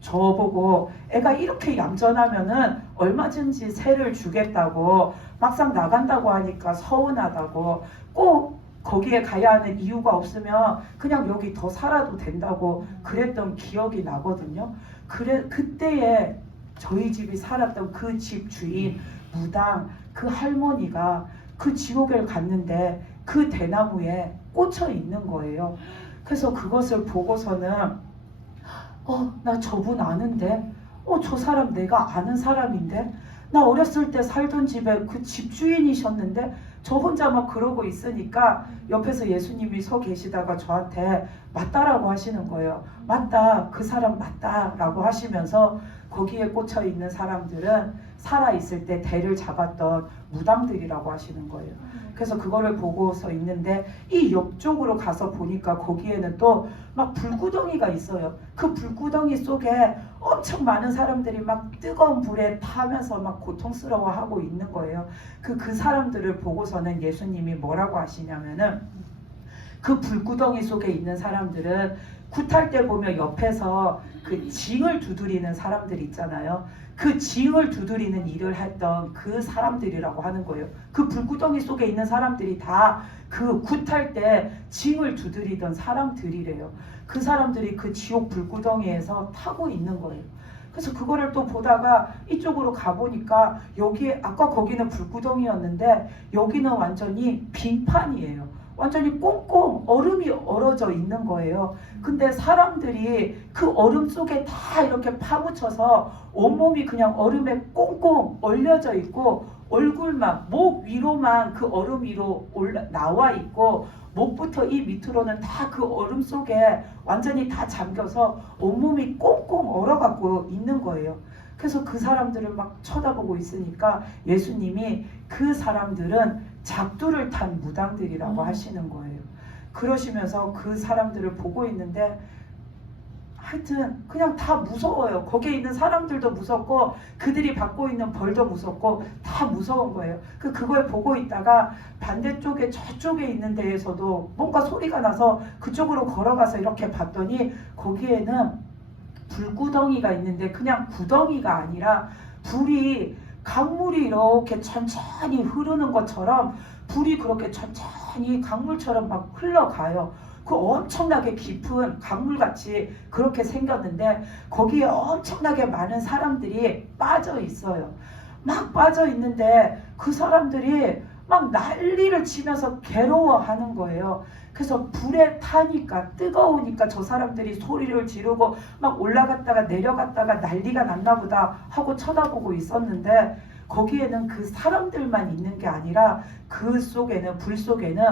저보고 애가 이렇게 얌전하면은 얼마든지 세를 주겠다고, 막상 나간다고 하니까 서운하다고, 꼭 거기에 가야 하는 이유가 없으면 그냥 여기 더 살아도 된다고 그랬던 기억이 나거든요. 그때에 저희 집이 살았던 그 집 주인 무당 그 할머니가 그 지옥을 갔는데 그 대나무에 꽂혀 있는 거예요. 그래서 그것을 보고서는 나 저분 아는데, 저 사람 내가 아는 사람인데, 나 어렸을 때 살던 집에 그 집주인이셨는데 저 혼자 막 그러고 있으니까 옆에서 예수님이 서 계시다가 저한테 맞다라고 하시는 거예요. 맞다, 그 사람 맞다라고 하시면서 거기에 꽂혀 있는 사람들은 살아있을 때 대를 잡았던 무당들이라고 하시는 거예요. 그래서 그거를 보고서 있는데 이 옆쪽으로 가서 보니까 거기에는 또 막 불구덩이가 있어요. 그 불구덩이 속에 엄청 많은 사람들이 막 뜨거운 불에 타면서 막 고통스러워하고 있는 거예요. 그 사람들을 보고서는 예수님이 뭐라고 하시냐면은 그 불구덩이 속에 있는 사람들은 굿할 때 보면 옆에서 그 징을 두드리는 사람들 있잖아요. 그 징을 두드리는 일을 했던 그 사람들이라고 하는 거예요. 그 불구덩이 속에 있는 사람들이 다 그 굿할 때 징을 두드리던 사람들이래요. 그 사람들이 그 지옥 불구덩이에서 타고 있는 거예요. 그래서 그거를 또 보다가 이쪽으로 가보니까 여기에 아까 거기는 불구덩이였는데 여기는 완전히 빙판이에요. 완전히 꽁꽁 얼음이 얼어져 있는 거예요. 근데 사람들이 그 얼음 속에 다 이렇게 파묻혀서 온몸이 그냥 얼음에 꽁꽁 얼려져 있고 얼굴만 목 위로만 그 얼음 위로 나와 있고 목부터 이 밑으로는 다 그 얼음 속에 완전히 다 잠겨서 온몸이 꽁꽁 얼어갖고 있는 거예요. 그래서 그 사람들을 막 쳐다보고 있으니까 예수님이 그 사람들은 작두를 탄 무당들이라고 하시는 거예요. 그러시면서 그 사람들을 보고 있는데 하여튼 그냥 다 무서워요. 거기에 있는 사람들도 무섭고 그들이 받고 있는 벌도 무섭고 다 무서운 거예요. 그걸 보고 있다가 반대쪽에 저쪽에 있는 데에서도 뭔가 소리가 나서 그쪽으로 걸어가서 이렇게 봤더니 거기에는 불구덩이가 있는데 그냥 구덩이가 아니라 불이 강물이 이렇게 천천히 흐르는 것처럼 불이 그렇게 천천히 강물처럼 막 흘러가요. 그 엄청나게 깊은 강물같이 그렇게 생겼는데 거기에 엄청나게 많은 사람들이 빠져 있어요. 막 빠져 있는데 그 사람들이 막 난리를 치면서 괴로워하는 거예요. 그래서 불에 타니까 뜨거우니까 저 사람들이 소리를 지르고 막 올라갔다가 내려갔다가 난리가 났나 보다 하고 쳐다보고 있었는데 거기에는 그 사람들만 있는 게 아니라 그 속에는 불 속에는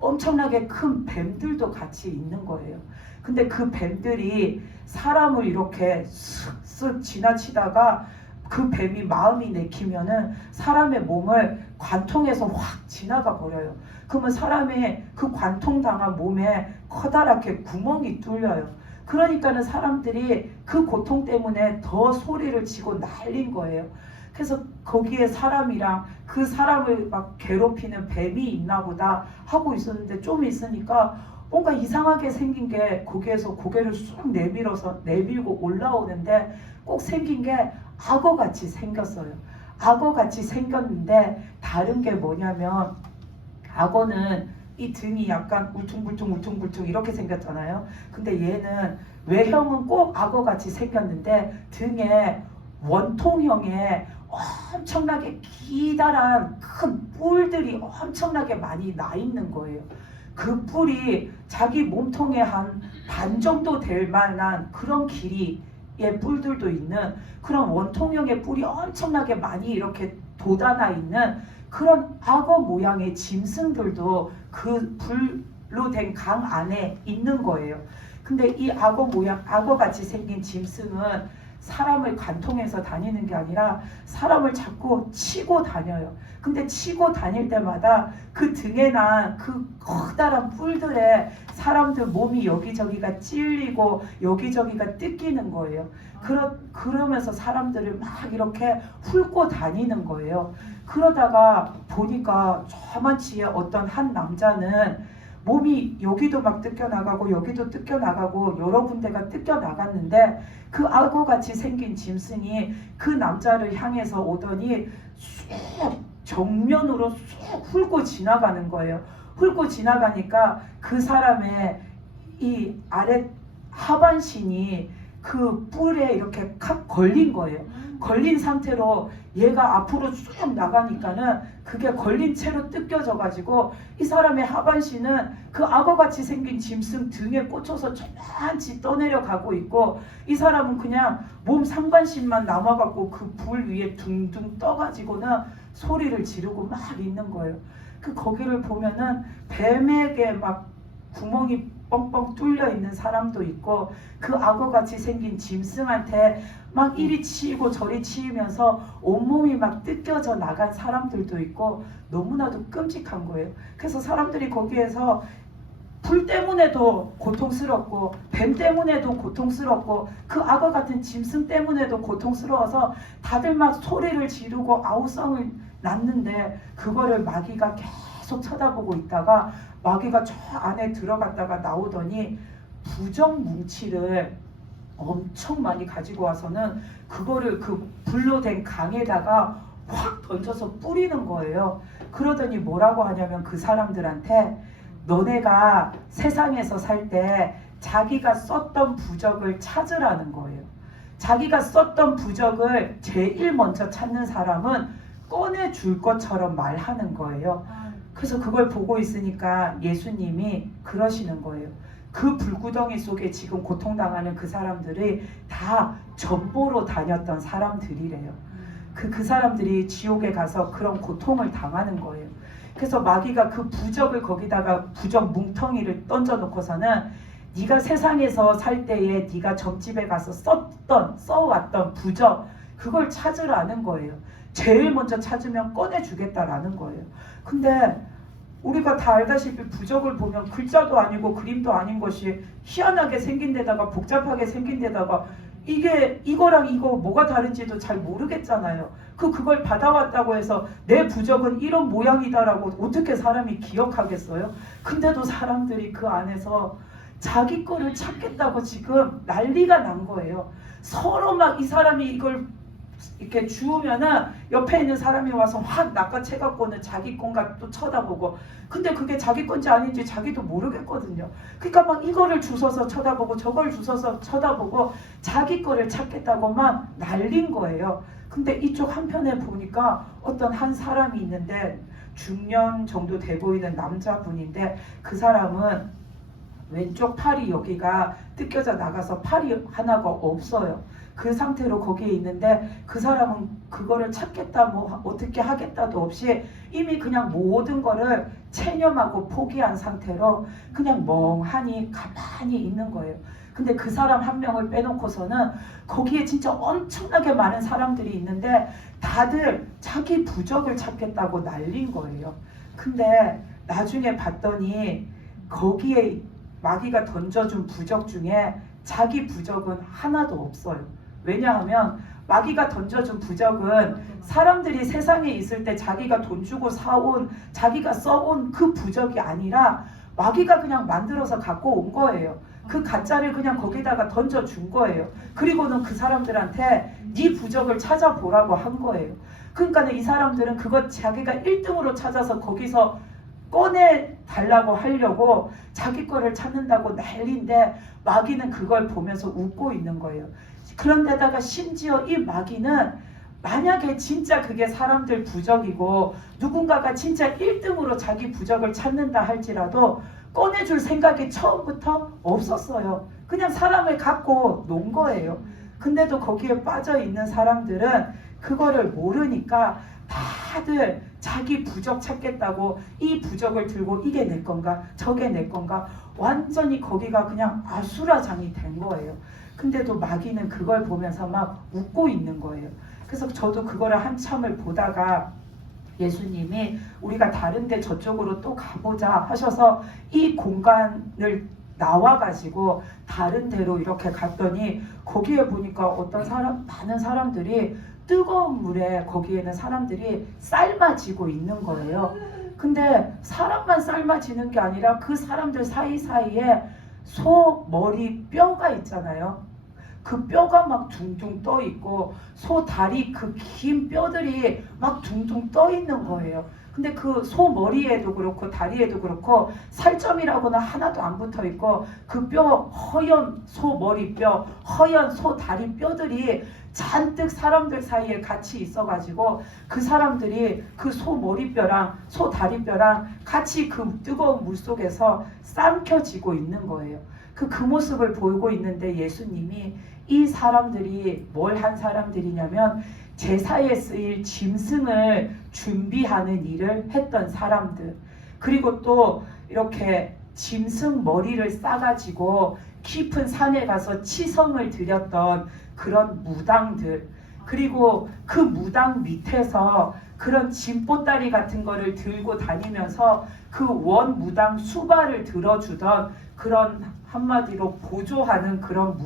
엄청나게 큰 뱀들도 같이 있는 거예요. 근데 그 뱀들이 사람을 이렇게 쓱쓱 지나치다가 그 뱀이 마음이 내키면은 사람의 몸을 관통해서 확 지나가 버려요. 그러면 사람의 그 관통당한 몸에 커다랗게 구멍이 뚫려요. 그러니까는 사람들이 그 고통 때문에 더 소리를 치고 난린 거예요. 그래서 거기에 사람이랑 그 사람을 막 괴롭히는 뱀이 있나 보다 하고 있었는데 좀 있으니까 뭔가 이상하게 생긴 게 거기에서 고개를 쑥 내밀고 올라오는데 꼭 생긴 게 악어같이 생겼어요. 악어같이 생겼는데 다른 게 뭐냐면 악어는 이 등이 약간 울퉁불퉁 이렇게 생겼잖아요. 근데 얘는 외형은 꼭 악어같이 생겼는데 등에 원통형의 엄청나게 기다란 큰 뿔들이 엄청나게 많이 나 있는 거예요. 그 뿔이 자기 몸통에 한 반 정도 될 만한 그런 길이의 뿔들도 있는 그런 원통형의 뿔이 엄청나게 많이 이렇게 돋아나 있는 그런 악어 모양의 짐승들도 그 불로 된 강 안에 있는 거예요. 근데 이 악어 모양, 악어같이 생긴 짐승은 사람을 관통해서 다니는 게 아니라 사람을 자꾸 치고 다녀요. 근데 치고 다닐 때마다 그 등에 난 그 커다란 뿔들에 사람들 몸이 여기저기가 찔리고 여기저기가 뜯기는 거예요. 그러면서 사람들을 막 이렇게 훑고 다니는 거예요. 그러다가 보니까 저만치에 어떤 한 남자는 몸이 여기도 막 뜯겨나가고 여기도 뜯겨나가고 여러 군데가 뜯겨나갔는데 그 악어같이 생긴 짐승이 그 남자를 향해서 오더니 쑥 정면으로 쑥 훑고 지나가는 거예요. 훑고 지나가니까 그 사람의 이 아래 하반신이 그 뿔에 이렇게 칵 걸린 거예요. 걸린 상태로 얘가 앞으로 쭉 나가니까는 그게 걸린 채로 뜯겨져 가지고 이 사람의 하반신은 그 악어같이 생긴 짐승 등에 꽂혀서 저만치 떠내려 가고 있고 이 사람은 그냥 몸 상반신만 남아갖고 그 불 위에 둥둥 떠가지고는 소리를 지르고 막 있는 거예요. 그 거기를 보면은 뱀에게 막 구멍이 뻥뻥 뚫려 있는 사람도 있고 그 악어같이 생긴 짐승한테 막 이리 치이고 저리 치이면서 온몸이 막 뜯겨져 나간 사람들도 있고 너무나도 끔찍한 거예요. 그래서 사람들이 거기에서 불 때문에도 고통스럽고 뱀 때문에도 고통스럽고 그 악어 같은 짐승 때문에도 고통스러워서 다들 막 소리를 지르고 아우성을 났는데 그거를 마귀가 계속 쳐다보고 있다가 마귀가 저 안에 들어갔다가 나오더니 부적 뭉치를 엄청 많이 가지고 와서는 그거를 그 불로 된 강에다가 확 던져서 뿌리는 거예요. 그러더니 뭐라고 하냐면 그 사람들한테 너네가 세상에서 살 때 자기가 썼던 부적을 찾으라는 거예요. 자기가 썼던 부적을 제일 먼저 찾는 사람은 꺼내줄 것처럼 말하는 거예요. 그래서 그걸 보고 있으니까 예수님이 그러시는 거예요. 그 불구덩이 속에 지금 고통당하는 그 사람들이 다 전보로 다녔던 사람들이래요. 그 사람들이 지옥에 가서 그런 고통을 당하는 거예요. 그래서 마귀가 그 부적을 거기다가 부적 뭉텅이를 던져놓고서는 네가 세상에서 살 때에 네가 점집에 가서 써왔던 부적 그걸 찾으라는 거예요. 제일 먼저 찾으면 꺼내주겠다라는 거예요. 근데 우리가 다 알다시피 부적을 보면 글자도 아니고 그림도 아닌 것이 희한하게 생긴 데다가 복잡하게 생긴 데다가 이게 이거랑 이거 뭐가 다른지도 잘 모르겠잖아요. 그걸 받아왔다고 해서 내 부적은 이런 모양이다라고 어떻게 사람이 기억하겠어요? 근데도 사람들이 그 안에서 자기 거를 찾겠다고 지금 난리가 난 거예요. 서로 막 이 사람이 이걸 이렇게 주우면은 옆에 있는 사람이 와서 확 낚아채갖고는 자기 건가 또 쳐다보고 근데 그게 자기 건지 아닌지 자기도 모르겠거든요. 그러니까 막 이거를 주워서 쳐다보고 저걸 주워서 쳐다보고 자기 거를 찾겠다고 막 날린 거예요. 근데 이쪽 한편에 보니까 어떤 한 사람이 있는데 중년 정도 돼 보이는 남자분인데 그 사람은 왼쪽 팔이 여기가 뜯겨져 나가서 팔이 하나가 없어요. 그 상태로 거기에 있는데 그 사람은 그거를 찾겠다 뭐 어떻게 하겠다도 없이 이미 그냥 모든 거를 체념하고 포기한 상태로 그냥 멍하니 가만히 있는 거예요. 근데 그 사람 한 명을 빼놓고서는 거기에 진짜 엄청나게 많은 사람들이 있는데 다들 자기 부적을 찾겠다고 날린 거예요. 근데 나중에 봤더니 거기에 마귀가 던져준 부적 중에 자기 부적은 하나도 없어요. 왜냐하면 마귀가 던져준 부적은 사람들이 세상에 있을 때 자기가 돈 주고 사온 자기가 써온 그 부적이 아니라 마귀가 그냥 만들어서 갖고 온 거예요. 그 가짜를 그냥 거기다가 던져준 거예요. 그리고는 그 사람들한테 네 부적을 찾아보라고 한 거예요. 그러니까 이 사람들은 그것 자기가 1등으로 찾아서 거기서 꺼내달라고 하려고 자기 거를 찾는다고 난리인데 마귀는 그걸 보면서 웃고 있는 거예요. 그런데다가 심지어 이 마귀는 만약에 진짜 그게 사람들 부적이고 누군가가 진짜 1등으로 자기 부적을 찾는다 할지라도 꺼내줄 생각이 처음부터 없었어요. 그냥 사람을 갖고 논 거예요. 근데도 거기에 빠져 있는 사람들은 그거를 모르니까 다들 자기 부적 찾겠다고 이 부적을 들고 이게 내 건가 저게 내 건가 완전히 거기가 그냥 아수라장이 된 거예요. 근데도 마귀는 그걸 보면서 막 웃고 있는 거예요. 그래서 저도 그거를 한참을 보다가 예수님이 우리가 다른데 저쪽으로 또 가보자 하셔서 이 공간을 나와가지고 다른 데로 이렇게 갔더니 거기에 보니까 어떤 많은 사람들이 뜨거운 물에 거기에는 사람들이 삶아지고 있는 거예요. 근데 사람만 삶아지는 게 아니라 그 사람들 사이사이에 소 머리 뼈가 있잖아요. 그 뼈가 막 둥둥 떠 있고 소 다리 그 긴 뼈들이 막 둥둥 떠 있는 거예요. 근데 그 소 머리에도 그렇고 다리에도 그렇고 살점이라고는 하나도 안 붙어 있고 그 뼈 허연 소 머리 뼈, 허연 소 다리 뼈들이 잔뜩 사람들 사이에 같이 있어가지고 그 사람들이 그 소 머리뼈랑 소 다리뼈랑 같이 그 뜨거운 물 속에서 삼켜지고 있는 거예요. 그 모습을 보고 있는데 예수님이 이 사람들이 뭘 한 사람들이냐면 제사에 쓰일 짐승을 준비하는 일을 했던 사람들, 그리고 또 이렇게 짐승 머리를 싸가지고 깊은 산에 가서 치성을 드렸던 그런 무당들, 그리고 그 무당 밑에서 그런 짐보따리 같은 거를 들고 다니면서 그 원무당 수발을 들어주던 그런 한마디로 보조하는 그런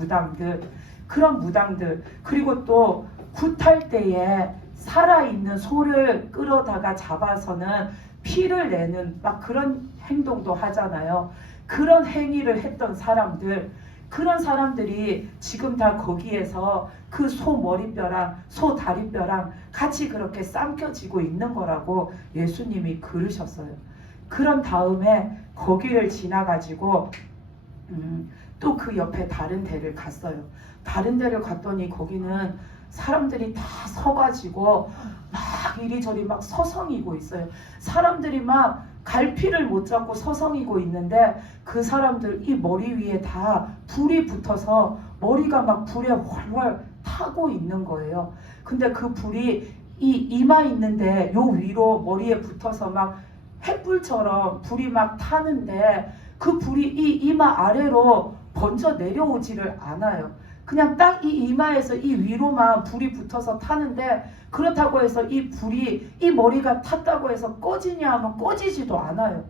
무당들, 그리고 또 굿할 때에 살아있는 소를 끌어다가 잡아서는 피를 내는 막 그런 행동도 하잖아요. 그런 행위를 했던 사람들, 그런 사람들이 지금 다 거기에서 그 소 머리뼈랑 소 다리뼈랑 같이 그렇게 삼켜지고 있는 거라고 예수님이 그러셨어요. 그런 다음에 거기를 지나가지고 또 그 옆에 다른 데를 갔어요. 다른 데를 갔더니 거기는 사람들이 다 서가지고 막 이리저리 막 서성이고 있어요. 사람들이 막 갈피를 못 잡고 서성이고 있는데 그 사람들 이 머리 위에 다 불이 붙어서 머리가 막 불에 활활 타고 있는 거예요. 근데 그 불이 이 이마 있는데 요 위로 머리에 붙어서 막 횃불처럼 불이 막 타는데 그 불이 이 이마 아래로 번져 내려오지를 않아요. 그냥 딱 이 이마에서 이 위로만 불이 붙어서 타는데 그렇다고 해서 이 불이 이 머리가 탔다고 해서 꺼지냐 하면 꺼지지도 않아요.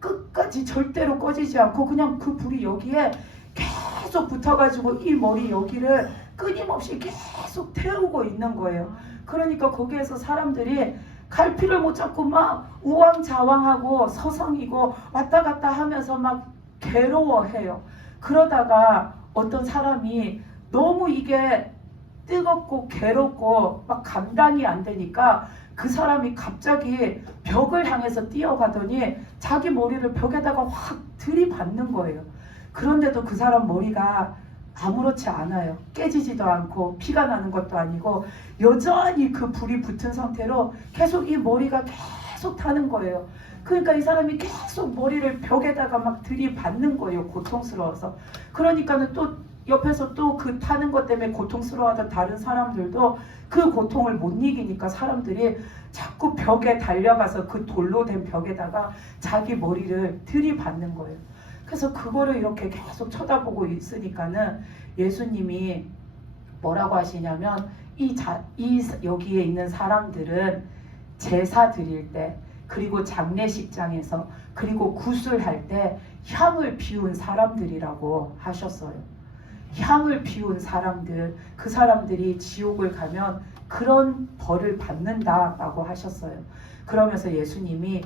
끝까지 절대로 꺼지지 않고 그냥 그 불이 여기에 계속 붙어가지고 이 머리 여기를 끊임없이 계속 태우고 있는 거예요. 그러니까 거기에서 사람들이 갈피를 못 잡고 막 우왕좌왕하고 서성이고 왔다 갔다 하면서 막 괴로워해요. 그러다가 어떤 사람이 너무 이게 뜨겁고 괴롭고 막 감당이 안 되니까 그 사람이 갑자기 벽을 향해서 뛰어가더니 자기 머리를 벽에다가 확 들이받는 거예요. 그런데도 그 사람 머리가 아무렇지 않아요. 깨지지도 않고 피가 나는 것도 아니고 여전히 그 불이 붙은 상태로 계속 이 머리가 계속 타는 거예요. 그러니까 이 사람이 계속 머리를 벽에다가 막 들이받는 거예요. 고통스러워서. 그러니까는 또 옆에서 또 그 타는 것 때문에 고통스러워하던 다른 사람들도 그 고통을 못 이기니까 사람들이 자꾸 벽에 달려가서 그 돌로 된 벽에다가 자기 머리를 들이받는 거예요. 그래서 그거를 이렇게 계속 쳐다보고 있으니까는 예수님이 뭐라고 하시냐면 여기에 있는 사람들은 제사 드릴 때 그리고 장례식장에서 그리고 구슬할 때 향을 피운 사람들이라고 하셨어요. 향을 피운 사람들, 그 사람들이 지옥을 가면 그런 벌을 받는다라고 하셨어요. 그러면서 예수님이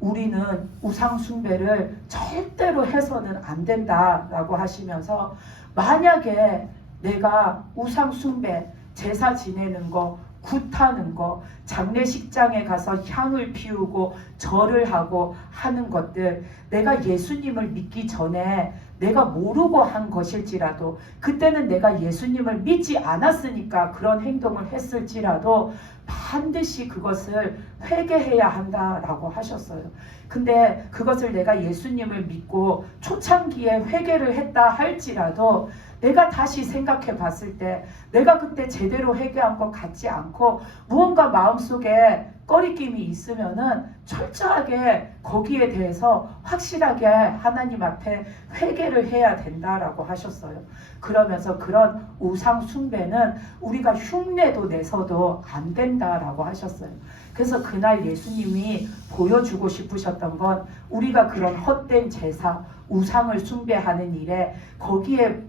우리는 우상 숭배를 절대로 해서는 안 된다라고 하시면서 만약에 내가 우상 숭배, 제사 지내는 거, 굿하는 거, 장례식장에 가서 향을 피우고 절을 하고 하는 것들, 내가 예수님을 믿기 전에 내가 모르고 한 것일지라도, 그때는 내가 예수님을 믿지 않았으니까 그런 행동을 했을지라도 반드시 그것을 회개해야 한다라고 하셨어요. 근데 그것을 내가 예수님을 믿고 초창기에 회개를 했다 할지라도 내가 다시 생각해 봤을 때 내가 그때 제대로 회개한 것 같지 않고 무언가 마음속에 꺼리낌이 있으면은 철저하게 거기에 대해서 확실하게 하나님 앞에 회개를 해야 된다라고 하셨어요. 그러면서 그런 우상 숭배는 우리가 흉내도 내서도 안 된다라고 하셨어요. 그래서 그날 예수님이 보여주고 싶으셨던 건 우리가 그런 헛된 제사, 우상을 숭배하는 일에 거기에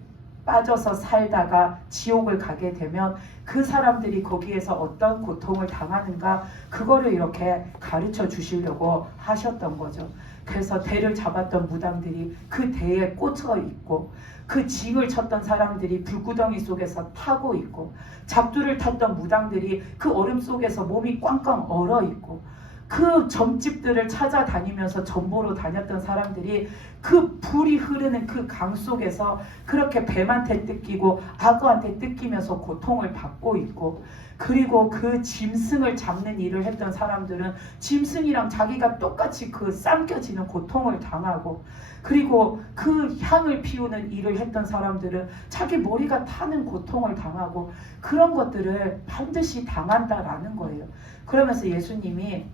빠져서 살다가 지옥을 가게 되면 그 사람들이 거기에서 어떤 고통을 당하는가, 그거를 이렇게 가르쳐 주시려고 하셨던 거죠. 그래서 대를 잡았던 무당들이 그 대에 꽂혀 있고, 그 징을 쳤던 사람들이 불구덩이 속에서 타고 있고, 잡두를 탔던 무당들이 그 얼음 속에서 몸이 꽝꽝 얼어 있고, 그 점집들을 찾아다니면서 점보러 다녔던 사람들이 그 불이 흐르는 그 강 속에서 그렇게 뱀한테 뜯기고 악어한테 뜯기면서 고통을 받고 있고, 그리고 그 짐승을 잡는 일을 했던 사람들은 짐승이랑 자기가 똑같이 그 삼켜지는 고통을 당하고, 그리고 그 향을 피우는 일을 했던 사람들은 자기 머리가 타는 고통을 당하고, 그런 것들을 반드시 당한다라는 거예요. 그러면서 예수님이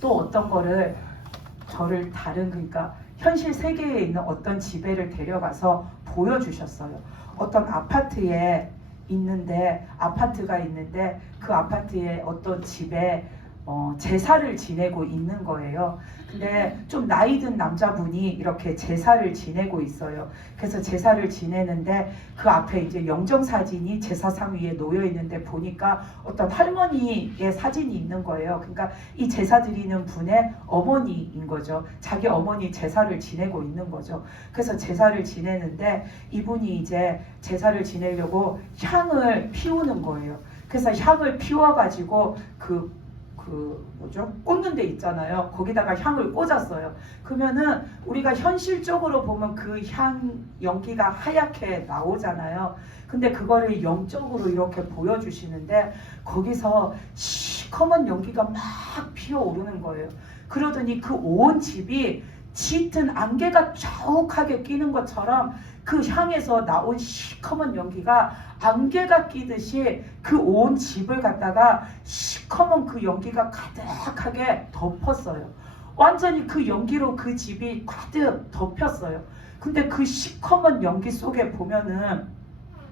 또 어떤 거를 저를 다른, 그러니까 현실 세계에 있는 어떤 집에를 데려가서 보여주셨어요. 어떤 아파트가 있는데 그 아파트에 어떤 집에 제사를 지내고 있는 거예요. 근데 좀 나이 든 남자분이 이렇게 제사를 지내고 있어요. 그래서 제사를 지내는데 그 앞에 이제 영정사진이 제사상 위에 놓여 있는데 보니까 어떤 할머니의 사진이 있는 거예요. 그러니까 이 제사 드리는 분의 어머니인 거죠. 자기 어머니 제사를 지내고 있는 거죠. 그래서 제사를 지내는데 이분이 이제 제사를 지내려고 향을 피우는 거예요. 그래서 향을 피워가지고 꽂는 데 있잖아요. 거기다가 향을 꽂았어요. 그러면은 우리가 현실적으로 보면 그 향 연기가 하얗게 나오잖아요. 근데 그거를 영적으로 이렇게 보여주시는데 거기서 시커먼 연기가 막 피어오르는 거예요. 그러더니 그 온 집이 짙은 안개가 자욱하게 끼는 것처럼 그 향에서 나온 시커먼 연기가 안개가 끼듯이 그 온 집을 갖다가 시커먼 그 연기가 가득하게 덮었어요. 완전히 그 연기로 그 집이 가득 덮였어요. 근데 그 시커먼 연기 속에 보면은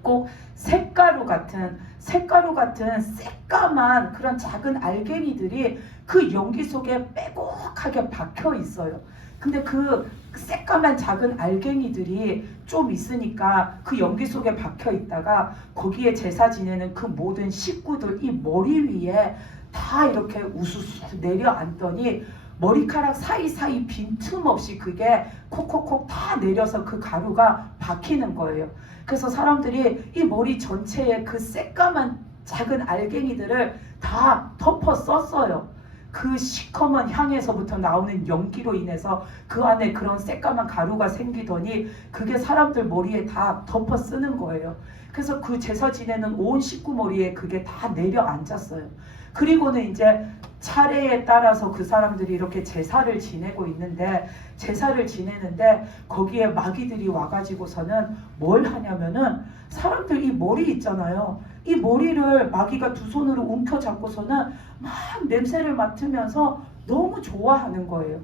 꼭 색가루 같은 새까만 그런 작은 알갱이들이 그 연기 속에 빼곡하게 박혀 있어요. 근데 그 새까만 작은 알갱이들이 좀 있으니까 그 연기 속에 박혀 있다가 거기에 제사 지내는 그 모든 식구들 이 머리 위에 다 이렇게 우수수 내려앉더니 머리카락 사이사이 빈틈없이 그게 콕콕콕 다 내려서 그 가루가 박히는 거예요. 그래서 사람들이 이 머리 전체에 그 새까만 작은 알갱이들을 다 덮어 썼어요. 그 시커먼 향에서부터 나오는 연기로 인해서 그 안에 그런 새까만 가루가 생기더니 그게 사람들 머리에 다 덮어 쓰는 거예요. 그래서 그 제사 지내는 온 식구 머리에 그게 다 내려앉았어요. 그리고는 이제 차례에 따라서 그 사람들이 이렇게 제사를 지내고 있는데, 제사를 지내는데 거기에 마귀들이 와가지고서는 뭘 하냐면은 사람들 이 머리 있잖아요. 이 머리를 마귀가 두 손으로 움켜잡고서는 막 냄새를 맡으면서 너무 좋아하는 거예요.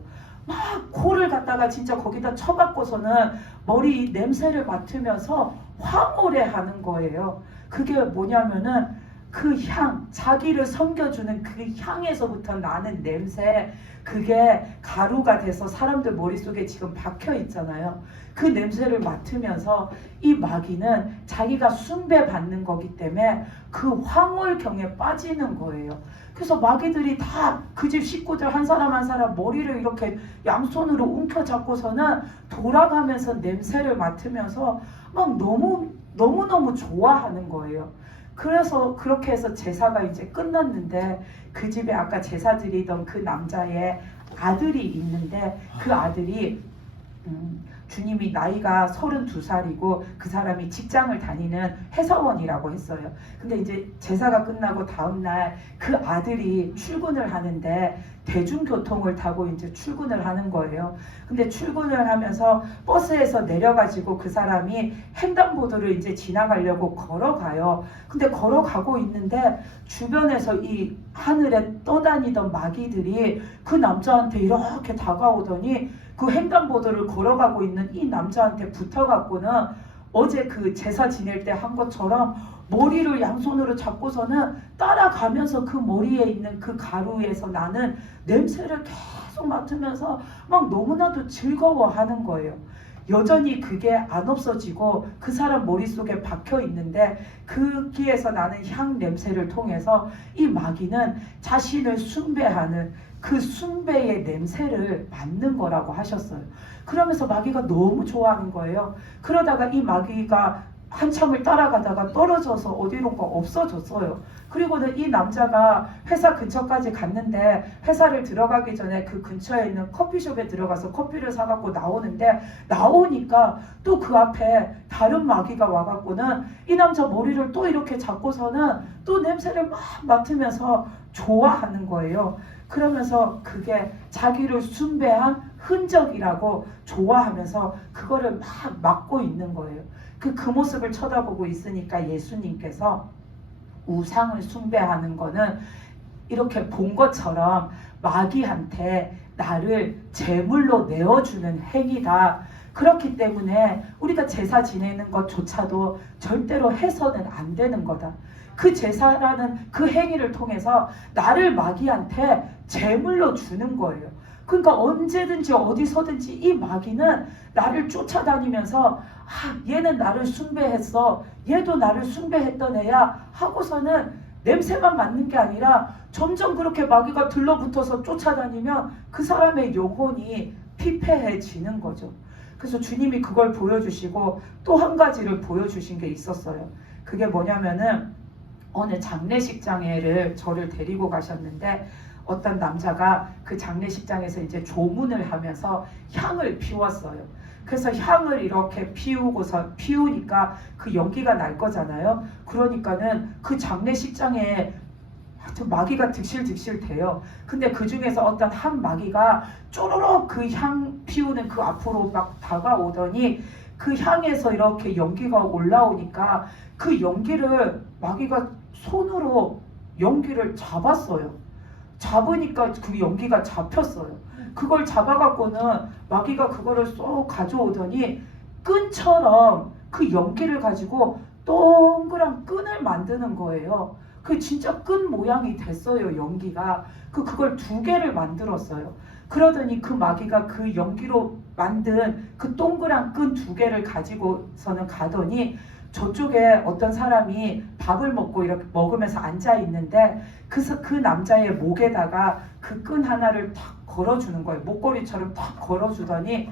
막 코를 갖다가 진짜 거기다 쳐박고서는 머리 냄새를 맡으면서 황홀해하는 거예요. 그게 뭐냐면은 그 향, 자기를 섬겨주는 그 향에서부터 나는 냄새, 그게 가루가 돼서 사람들 머릿속에 지금 박혀 있잖아요. 그 냄새를 맡으면서 이 마귀는 자기가 숭배받는 거기 때문에 그 황홀경에 빠지는 거예요. 그래서 마귀들이 다 그 집 식구들 한 사람 한 사람 머리를 이렇게 양손으로 움켜잡고서는 돌아가면서 냄새를 맡으면서 막 너무너무 좋아하는 거예요. 그래서 그렇게 해서 제사가 이제 끝났는데 그 집에 아까 제사 드리던 그 남자의 아들이 있는데 그 아들이 주님이 나이가 32살이고 그 사람이 직장을 다니는 회사원이라고 했어요. 근데 이제 제사가 끝나고 다음날 그 아들이 출근을 하는데 대중교통을 타고 이제 출근을 하는 거예요. 근데 출근을 하면서 버스에서 내려가지고 그 사람이 횡단보도를 이제 지나가려고 걸어가요. 근데 걸어가고 있는데 주변에서 이 하늘에 떠다니던 마귀들이 그 남자한테 이렇게 다가오더니 그 횡단보도를 걸어가고 있는 이 남자한테 붙어갖고는 어제 그 제사 지낼 때 한 것처럼 머리를 양손으로 잡고서는 따라가면서 그 머리에 있는 그 가루에서 나는 냄새를 계속 맡으면서 막 너무나도 즐거워하는 거예요. 여전히 그게 안 없어지고 그 사람 머릿속에 박혀 있는데 거기에서 나는 향 냄새를 통해서 이 마귀는 자신을 숭배하는 그 숭배의 냄새를 맡는 거라고 하셨어요. 그러면서 마귀가 너무 좋아하는 거예요. 그러다가 이 마귀가 한참을 따라가다가 떨어져서 어디론가 없어졌어요. 그리고는 이 남자가 회사 근처까지 갔는데 회사를 들어가기 전에 그 근처에 있는 커피숍에 들어가서 커피를 사갖고 나오는데 나오니까 또 그 앞에 다른 마귀가 와갖고는 이 남자 머리를 또 이렇게 잡고서는 또 냄새를 막 맡으면서 좋아하는 거예요. 그러면서 그게 자기를 숭배한 흔적이라고 좋아하면서 그거를 막 맡고 있는 거예요. 그 모습을 쳐다보고 있으니까 예수님께서 우상을 숭배하는 거는 이렇게 본 것처럼 마귀한테 나를 제물로 내어주는 행위다. 그렇기 때문에 우리가 제사 지내는 것조차도 절대로 해서는 안 되는 거다. 그 제사라는 그 행위를 통해서 나를 마귀한테 제물로 주는 거예요. 그러니까 언제든지 어디서든지 이 마귀는 나를 쫓아다니면서 얘는 나를 숭배했어, 얘도 나를 숭배했던 애야 하고서는 냄새만 맡는 게 아니라 점점 그렇게 마귀가 들러붙어서 쫓아다니면 그 사람의 영혼이 피폐해지는 거죠. 그래서 주님이 그걸 보여주시고 또 한 가지를 보여주신 게 있었어요. 그게 뭐냐면은 어느 장례식장에를 저를 데리고 가셨는데 어떤 남자가 그 장례식장에서 이제 조문을 하면서 향을 피웠어요. 그래서 향을 이렇게 피우니까 그 연기가 날 거잖아요. 그러니까는 그 장례식장에 마귀가 득실득실 돼요. 근데 그 중에서 어떤 한 마귀가 쪼로록 그 향 피우는 그 앞으로 막 다가오더니 그 향에서 이렇게 연기가 올라오니까 그 연기를 마귀가 손으로 연기를 잡았어요. 잡으니까 그 연기가 잡혔어요. 그걸 잡아갖고는 마귀가 그거를 쏙 가져오더니 끈처럼 그 연기를 가지고 동그란 끈을 만드는 거예요. 그 진짜 끈 모양이 됐어요. 연기가. 그걸 2개를 만들었어요. 그러더니 그 마귀가 그 연기로 만든 그 동그란 끈 2개를 가지고서는 가더니 저쪽에 어떤 사람이 밥을 먹고 이렇게 먹으면서 앉아 있는데 그 남자의 목에다가 그 끈 하나를 탁 걸어주는 거예요. 목걸이처럼 탁 걸어주더니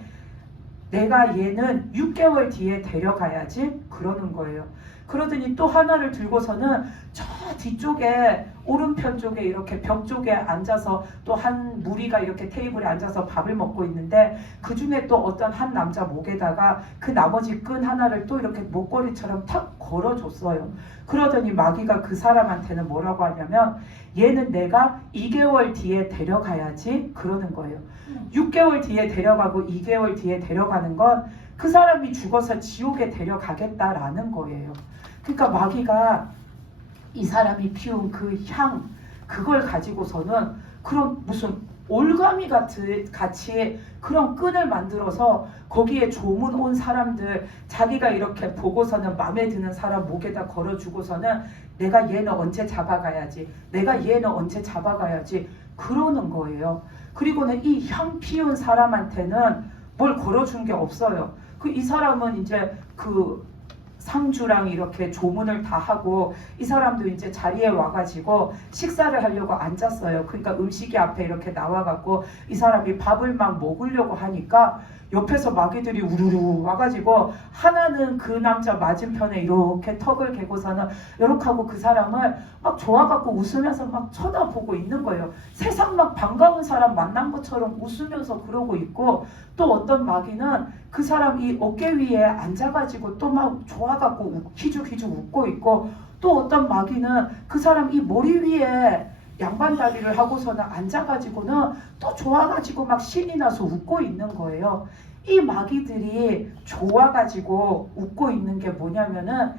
내가 얘는 6개월 뒤에 데려가야지 그러는 거예요. 그러더니 또 하나를 들고서는 저 뒤쪽에 오른편 쪽에 이렇게 벽 쪽에 앉아서 또 한 무리가 이렇게 테이블에 앉아서 밥을 먹고 있는데 그 중에 또 어떤 한 남자 목에다가 그 나머지 끈 하나를 또 이렇게 목걸이처럼 탁 걸어줬어요. 그러더니 마귀가 그 사람한테는 뭐라고 하냐면 얘는 내가 2개월 뒤에 데려가야지 그러는 거예요. 6개월 뒤에 데려가고 2개월 뒤에 데려가는 건 그 사람이 죽어서 지옥에 데려가겠다라는 거예요. 그러니까 마귀가 이 사람이 피운 그 향, 그걸 가지고서는 그런 무슨 올가미 같이 그런 끈을 만들어서 거기에 조문 온 사람들 자기가 이렇게 보고서는 마음에 드는 사람 목에다 걸어주고서는 내가 얘는 언제 잡아가야지, 내가 얘는 언제 잡아가야지 그러는 거예요. 그리고는 이 향 피운 사람한테는 뭘 걸어준 게 없어요. 이 사람은 이제 그 상주랑 이렇게 조문을 다 하고 이 사람도 이제 자리에 와가지고 식사를 하려고 앉았어요. 그러니까 음식이 앞에 이렇게 나와갖고 이 사람이 밥을 막 먹으려고 하니까 옆에서 마귀들이 우르르 와가지고 하나는 그 남자 맞은편에 이렇게 턱을 개고서는 이렇게 하고 그 사람을 막 좋아갖고 웃으면서 막 쳐다보고 있는 거예요. 세상 막 반가운 사람 만난 것처럼 웃으면서 그러고 있고, 또 어떤 마귀는 그 사람 이 어깨 위에 앉아가지고 또 막 좋아갖고 희죽희죽 웃고 있고, 또 어떤 마귀는 그 사람 이 머리 위에 양반다리를 하고서는 앉아가지고는 또 좋아가지고 막 신이 나서 웃고 있는 거예요. 이 마귀들이 좋아가지고 웃고 있는 게 뭐냐면은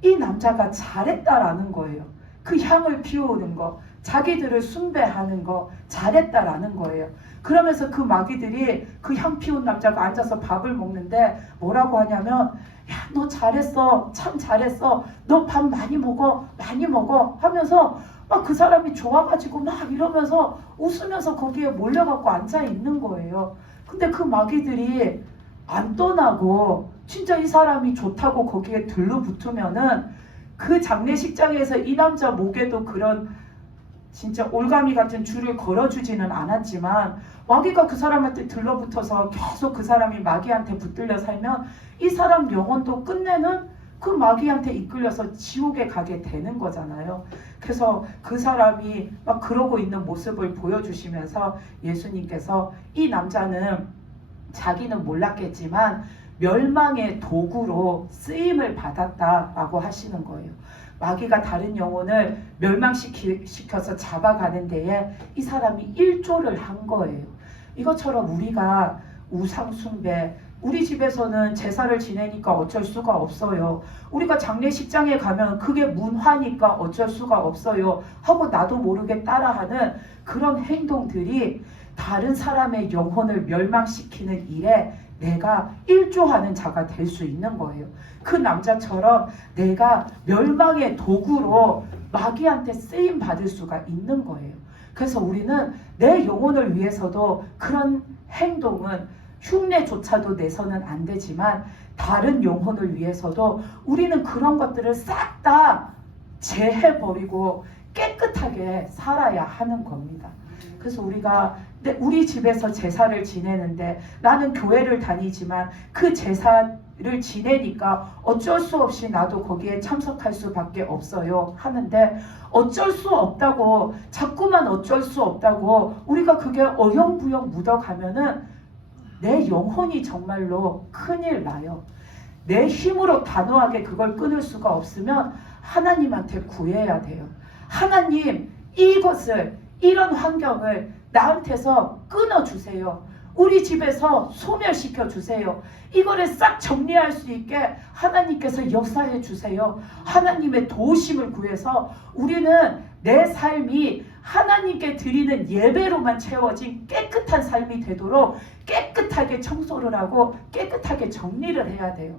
이 남자가 잘했다라는 거예요. 그 향을 피우는 거, 자기들을 숭배하는 거, 잘했다라는 거예요. 그러면서 그 마귀들이 그 향 피운 남자가 앉아서 밥을 먹는데 뭐라고 하냐면, 야, 너 잘했어, 참 잘했어, 너 밥 많이 먹어, 많이 먹어 하면서 막 그 사람이 좋아가지고 막 이러면서 웃으면서 거기에 몰려갖고 앉아 있는 거예요. 근데 그 마귀들이 안 떠나고 진짜 이 사람이 좋다고 거기에 들러붙으면은 그 장례식장에서 이 남자 목에도 그런 진짜 올가미 같은 줄을 걸어주지는 않았지만, 마귀가 그 사람한테 들러붙어서 계속 그 사람이 마귀한테 붙들려 살면 이 사람 영혼도 끝내는 그 마귀한테 이끌려서 지옥에 가게 되는 거잖아요. 그래서 그 사람이 막 그러고 있는 모습을 보여주시면서 예수님께서 이 남자는 자기는 몰랐겠지만 멸망의 도구로 쓰임을 받았다라고 하시는 거예요. 마귀가 다른 영혼을 멸망시켜서 잡아가는 데에 이 사람이 일조를 한 거예요. 이것처럼 우리가 우상 숭배, 우리 집에서는 제사를 지내니까 어쩔 수가 없어요. 우리가 장례식장에 가면 그게 문화니까 어쩔 수가 없어요 하고 나도 모르게 따라하는 그런 행동들이 다른 사람의 영혼을 멸망시키는 일에 내가 일조하는 자가 될 수 있는 거예요. 그 남자처럼 내가 멸망의 도구로 마귀한테 쓰임 받을 수가 있는 거예요. 그래서 우리는 내 영혼을 위해서도 그런 행동은 흉내조차도 내서는 안 되지만, 다른 영혼을 위해서도 우리는 그런 것들을 싹 다 제해버리고 깨끗하게 살아야 하는 겁니다. 그래서 우리 집에서 제사를 지내는데, 나는 교회를 다니지만 그 제사를 지내니까 어쩔 수 없이 나도 거기에 참석할 수밖에 없어요 하는데, 어쩔 수 없다고, 자꾸만 어쩔 수 없다고 우리가 그게 어영부영 묻어가면은 내 영혼이 정말로 큰일 나요. 내 힘으로 단호하게 그걸 끊을 수가 없으면 하나님한테 구해야 돼요. 하나님, 이것을, 이런 환경을 나한테서 끊어주세요. 우리 집에서 소멸시켜 주세요. 이거를 싹 정리할 수 있게 하나님께서 역사해 주세요. 하나님의 도우심을 구해서 우리는 내 삶이 하나님께 드리는 예배로만 채워진 깨끗한 삶이 되도록 깨끗하게 청소를 하고 깨끗하게 정리를 해야 돼요.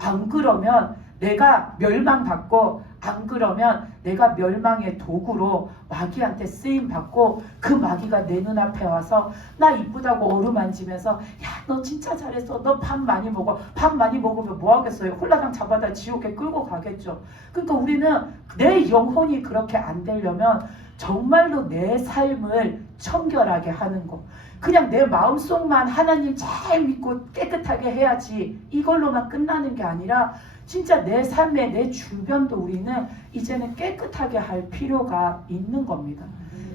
안 그러면 내가 멸망받고, 안 그러면 내가 멸망의 도구로 마귀한테 쓰임받고, 그 마귀가 내 눈앞에 와서 나 이쁘다고 어루만지면서, 야, 너 진짜 잘했어, 너 밥 많이 먹어. 밥 많이 먹으면 뭐 하겠어요? 홀라당 잡아다 지옥에 끌고 가겠죠. 그러니까 우리는 내 영혼이 그렇게 안 되려면 정말로 내 삶을 청결하게 하는 거, 그냥 내 마음속만 하나님 잘 믿고 깨끗하게 해야지 이걸로만 끝나는 게 아니라 진짜 내 삶에, 내 주변도 우리는 이제는 깨끗하게 할 필요가 있는 겁니다.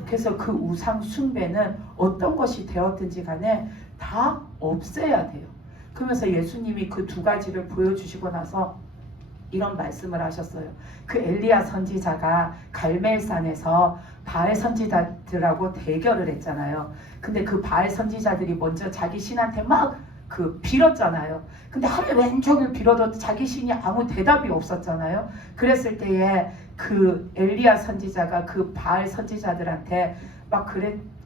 그래서 그 우상 숭배는 어떤 것이 되었든지 간에 다 없애야 돼요. 그러면서 예수님이 그 두 가지를 보여주시고 나서 이런 말씀을 하셨어요. 그 엘리야 선지자가 갈멜산에서 바알 선지자들하고 대결을 했잖아요. 근데 그 바알 선지자들이 먼저 자기 신한테 막 빌었잖아요. 근데 하루 왼쪽을 빌어도 자기 신이 아무 대답이 없었잖아요. 그랬을 때에 그 엘리야 선지자가 그 바알 선지자들한테 막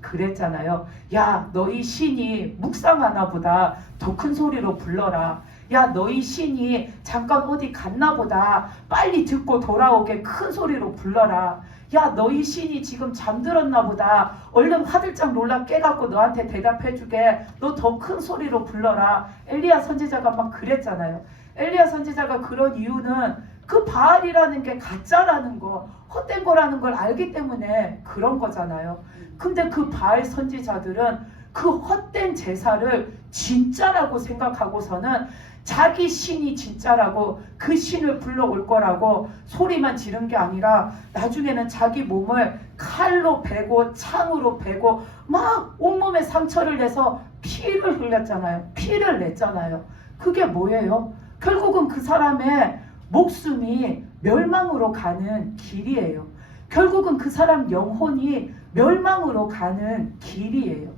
그랬잖아요. 야, 너희 신이 묵상하나 보다 더 큰 소리로 불러라. 야, 너희 신이 잠깐 어디 갔나 보다 빨리 듣고 돌아오게 큰 소리로 불러라. 야, 너희 신이 지금 잠들었나 보다 얼른 화들짝 놀라 깨갖고 너한테 대답해주게 너 더 큰 소리로 불러라. 엘리야 선지자가 막 그랬잖아요. 엘리야 선지자가 그런 이유는 그 바알이라는 게 가짜라는 거, 헛된 거라는 걸 알기 때문에 그런 거잖아요. 근데 그 바알 선지자들은 그 헛된 제사를 진짜라고 생각하고서는 자기 신이 진짜라고 그 신을 불러올 거라고 소리만 지른 게 아니라 나중에는 자기 몸을 칼로 베고 창으로 베고 막 온몸에 상처를 내서 피를 흘렸잖아요. 피를 냈잖아요. 그게 뭐예요? 결국은 그 사람의 목숨이 멸망으로 가는 길이에요. 결국은 그 사람 영혼이 멸망으로 가는 길이에요.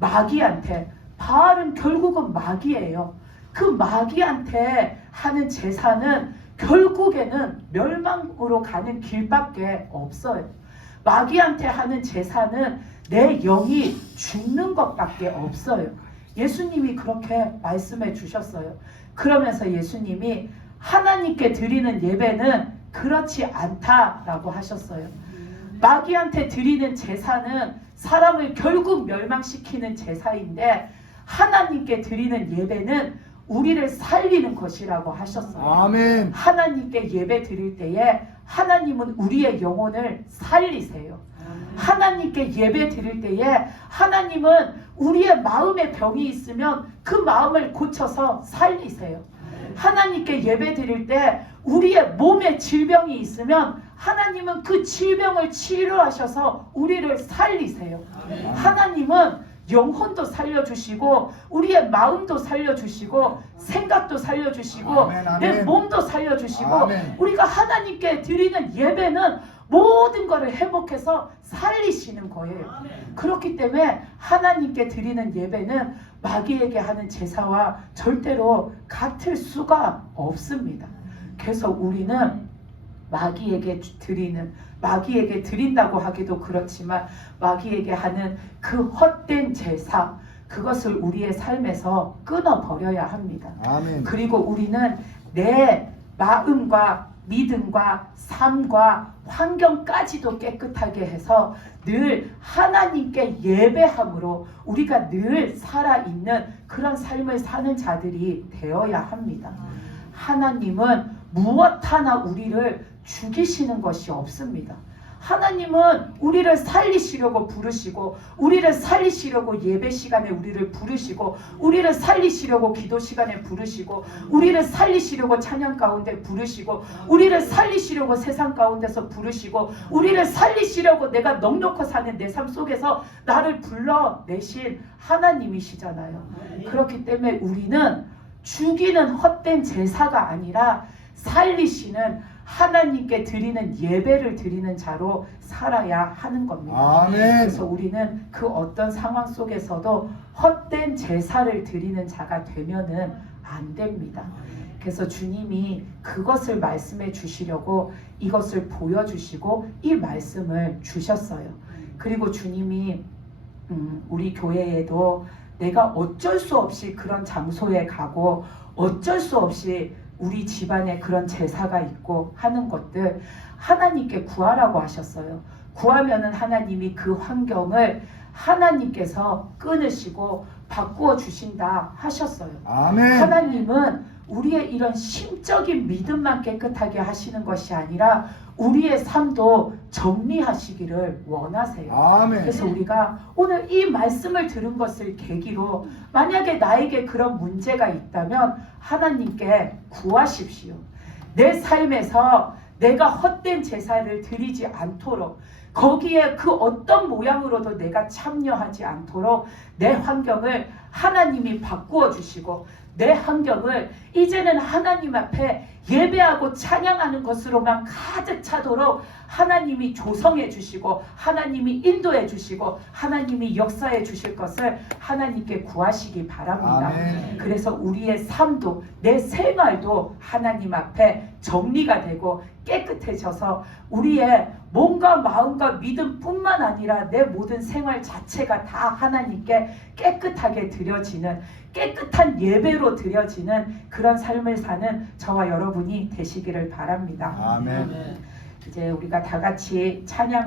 마귀한테, 바알은 결국은 마귀예요. 그 마귀한테 하는 제사는 결국에는 멸망으로 가는 길밖에 없어요. 마귀한테 하는 제사는 내 영이 죽는 것밖에 없어요. 예수님이 그렇게 말씀해 주셨어요. 그러면서 예수님이 하나님께 드리는 예배는 그렇지 않다라고 하셨어요. 마귀한테 드리는 제사는 사람을 결국 멸망시키는 제사인데 하나님께 드리는 예배는 우리를 살리는 것이라고 하셨어요. 아멘. 하나님께 예배 드릴 때에 하나님은 우리의 영혼을 살리세요. 하나님께 예배 드릴 때에 하나님은 우리의 마음에 병이 있으면 그 마음을 고쳐서 살리세요. 하나님께 예배 드릴 때 우리의 몸에 질병이 있으면 하나님은 그 질병을 치료하셔서 우리를 살리세요. 하나님은 영혼도 살려주시고 우리의 마음도 살려주시고 생각도 살려주시고 아멘, 아멘. 내 몸도 살려주시고 아멘. 우리가 하나님께 드리는 예배는 모든 것을 회복해서 살리시는 거예요. 그렇기 때문에 하나님께 드리는 예배는 마귀에게 하는 제사와 절대로 같을 수가 없습니다. 그래서 우리는 마귀에게 드린다고 하기도 그렇지만 마귀에게 하는 그 헛된 제사, 그것을 우리의 삶에서 끊어버려야 합니다. 아멘. 그리고 우리는 내 마음과 믿음과 삶과 환경까지도 깨끗하게 해서 늘 하나님께 예배함으로 우리가 늘 살아있는 그런 삶을 사는 자들이 되어야 합니다. 하나님은 무엇 하나 우리를 죽이시는 것이 없습니다. 하나님은 우리를 살리시려고 부르시고 우리를 살리시려고 예배 시간에 우리를 부르시고 우리를 살리시려고 기도 시간에 부르시고 우리를 살리시려고 찬양 가운데 부르시고 우리를 살리시려고 세상 가운데서 부르시고 우리를 살리시려고 내가 넉넉히 사는 내 삶 속에서 나를 불러내신 하나님이시잖아요. 그렇기 때문에 우리는 죽이는 헛된 제사가 아니라 살리시는 하나님께 드리는 예배를 드리는 자로 살아야 하는 겁니다. 아멘. 그래서 우리는 그 어떤 상황 속에서도 헛된 제사를 드리는 자가 되면은 안 됩니다. 그래서 주님이 그것을 말씀해 주시려고 이것을 보여주시고 이 말씀을 주셨어요. 그리고 주님이 우리 교회에도 내가 어쩔 수 없이 그런 장소에 가고 어쩔 수 없이 우리 집안에 그런 제사가 있고 하는 것들 하나님께 구하라고 하셨어요. 구하면은 하나님이 그 환경을 하나님께서 끊으시고 바꾸어 주신다 하셨어요. 아멘. 하나님은 우리의 이런 심적인 믿음만 깨끗하게 하시는 것이 아니라 우리의 삶도 정리하시기를 원하세요. 아멘. 그래서 우리가 오늘 이 말씀을 들은 것을 계기로 만약에 나에게 그런 문제가 있다면 하나님께 구하십시오. 내 삶에서 내가 헛된 제사를 드리지 않도록 거기에 그 어떤 모양으로도 내가 참여하지 않도록 내 환경을 하나님이 바꾸어 주시고 내 환경을 이제는 하나님 앞에 예배하고 찬양하는 것으로만 가득 차도록 하나님이 조성해 주시고 하나님이 인도해 주시고 하나님이 역사해 주실 것을 하나님께 구하시기 바랍니다. 아멘. 그래서 우리의 삶도 내 생활도 하나님 앞에 정리가 되고 깨끗해져서 우리의 몸과 마음과 믿음뿐만 아니라 내 모든 생활 자체가 다 하나님께 깨끗하게 드려지는 깨끗한 예배로 드려지는 그런 삶을 사는 저와 여러분이 되시기를 바랍니다. 아멘. 이제 우리가 다 같이 찬양을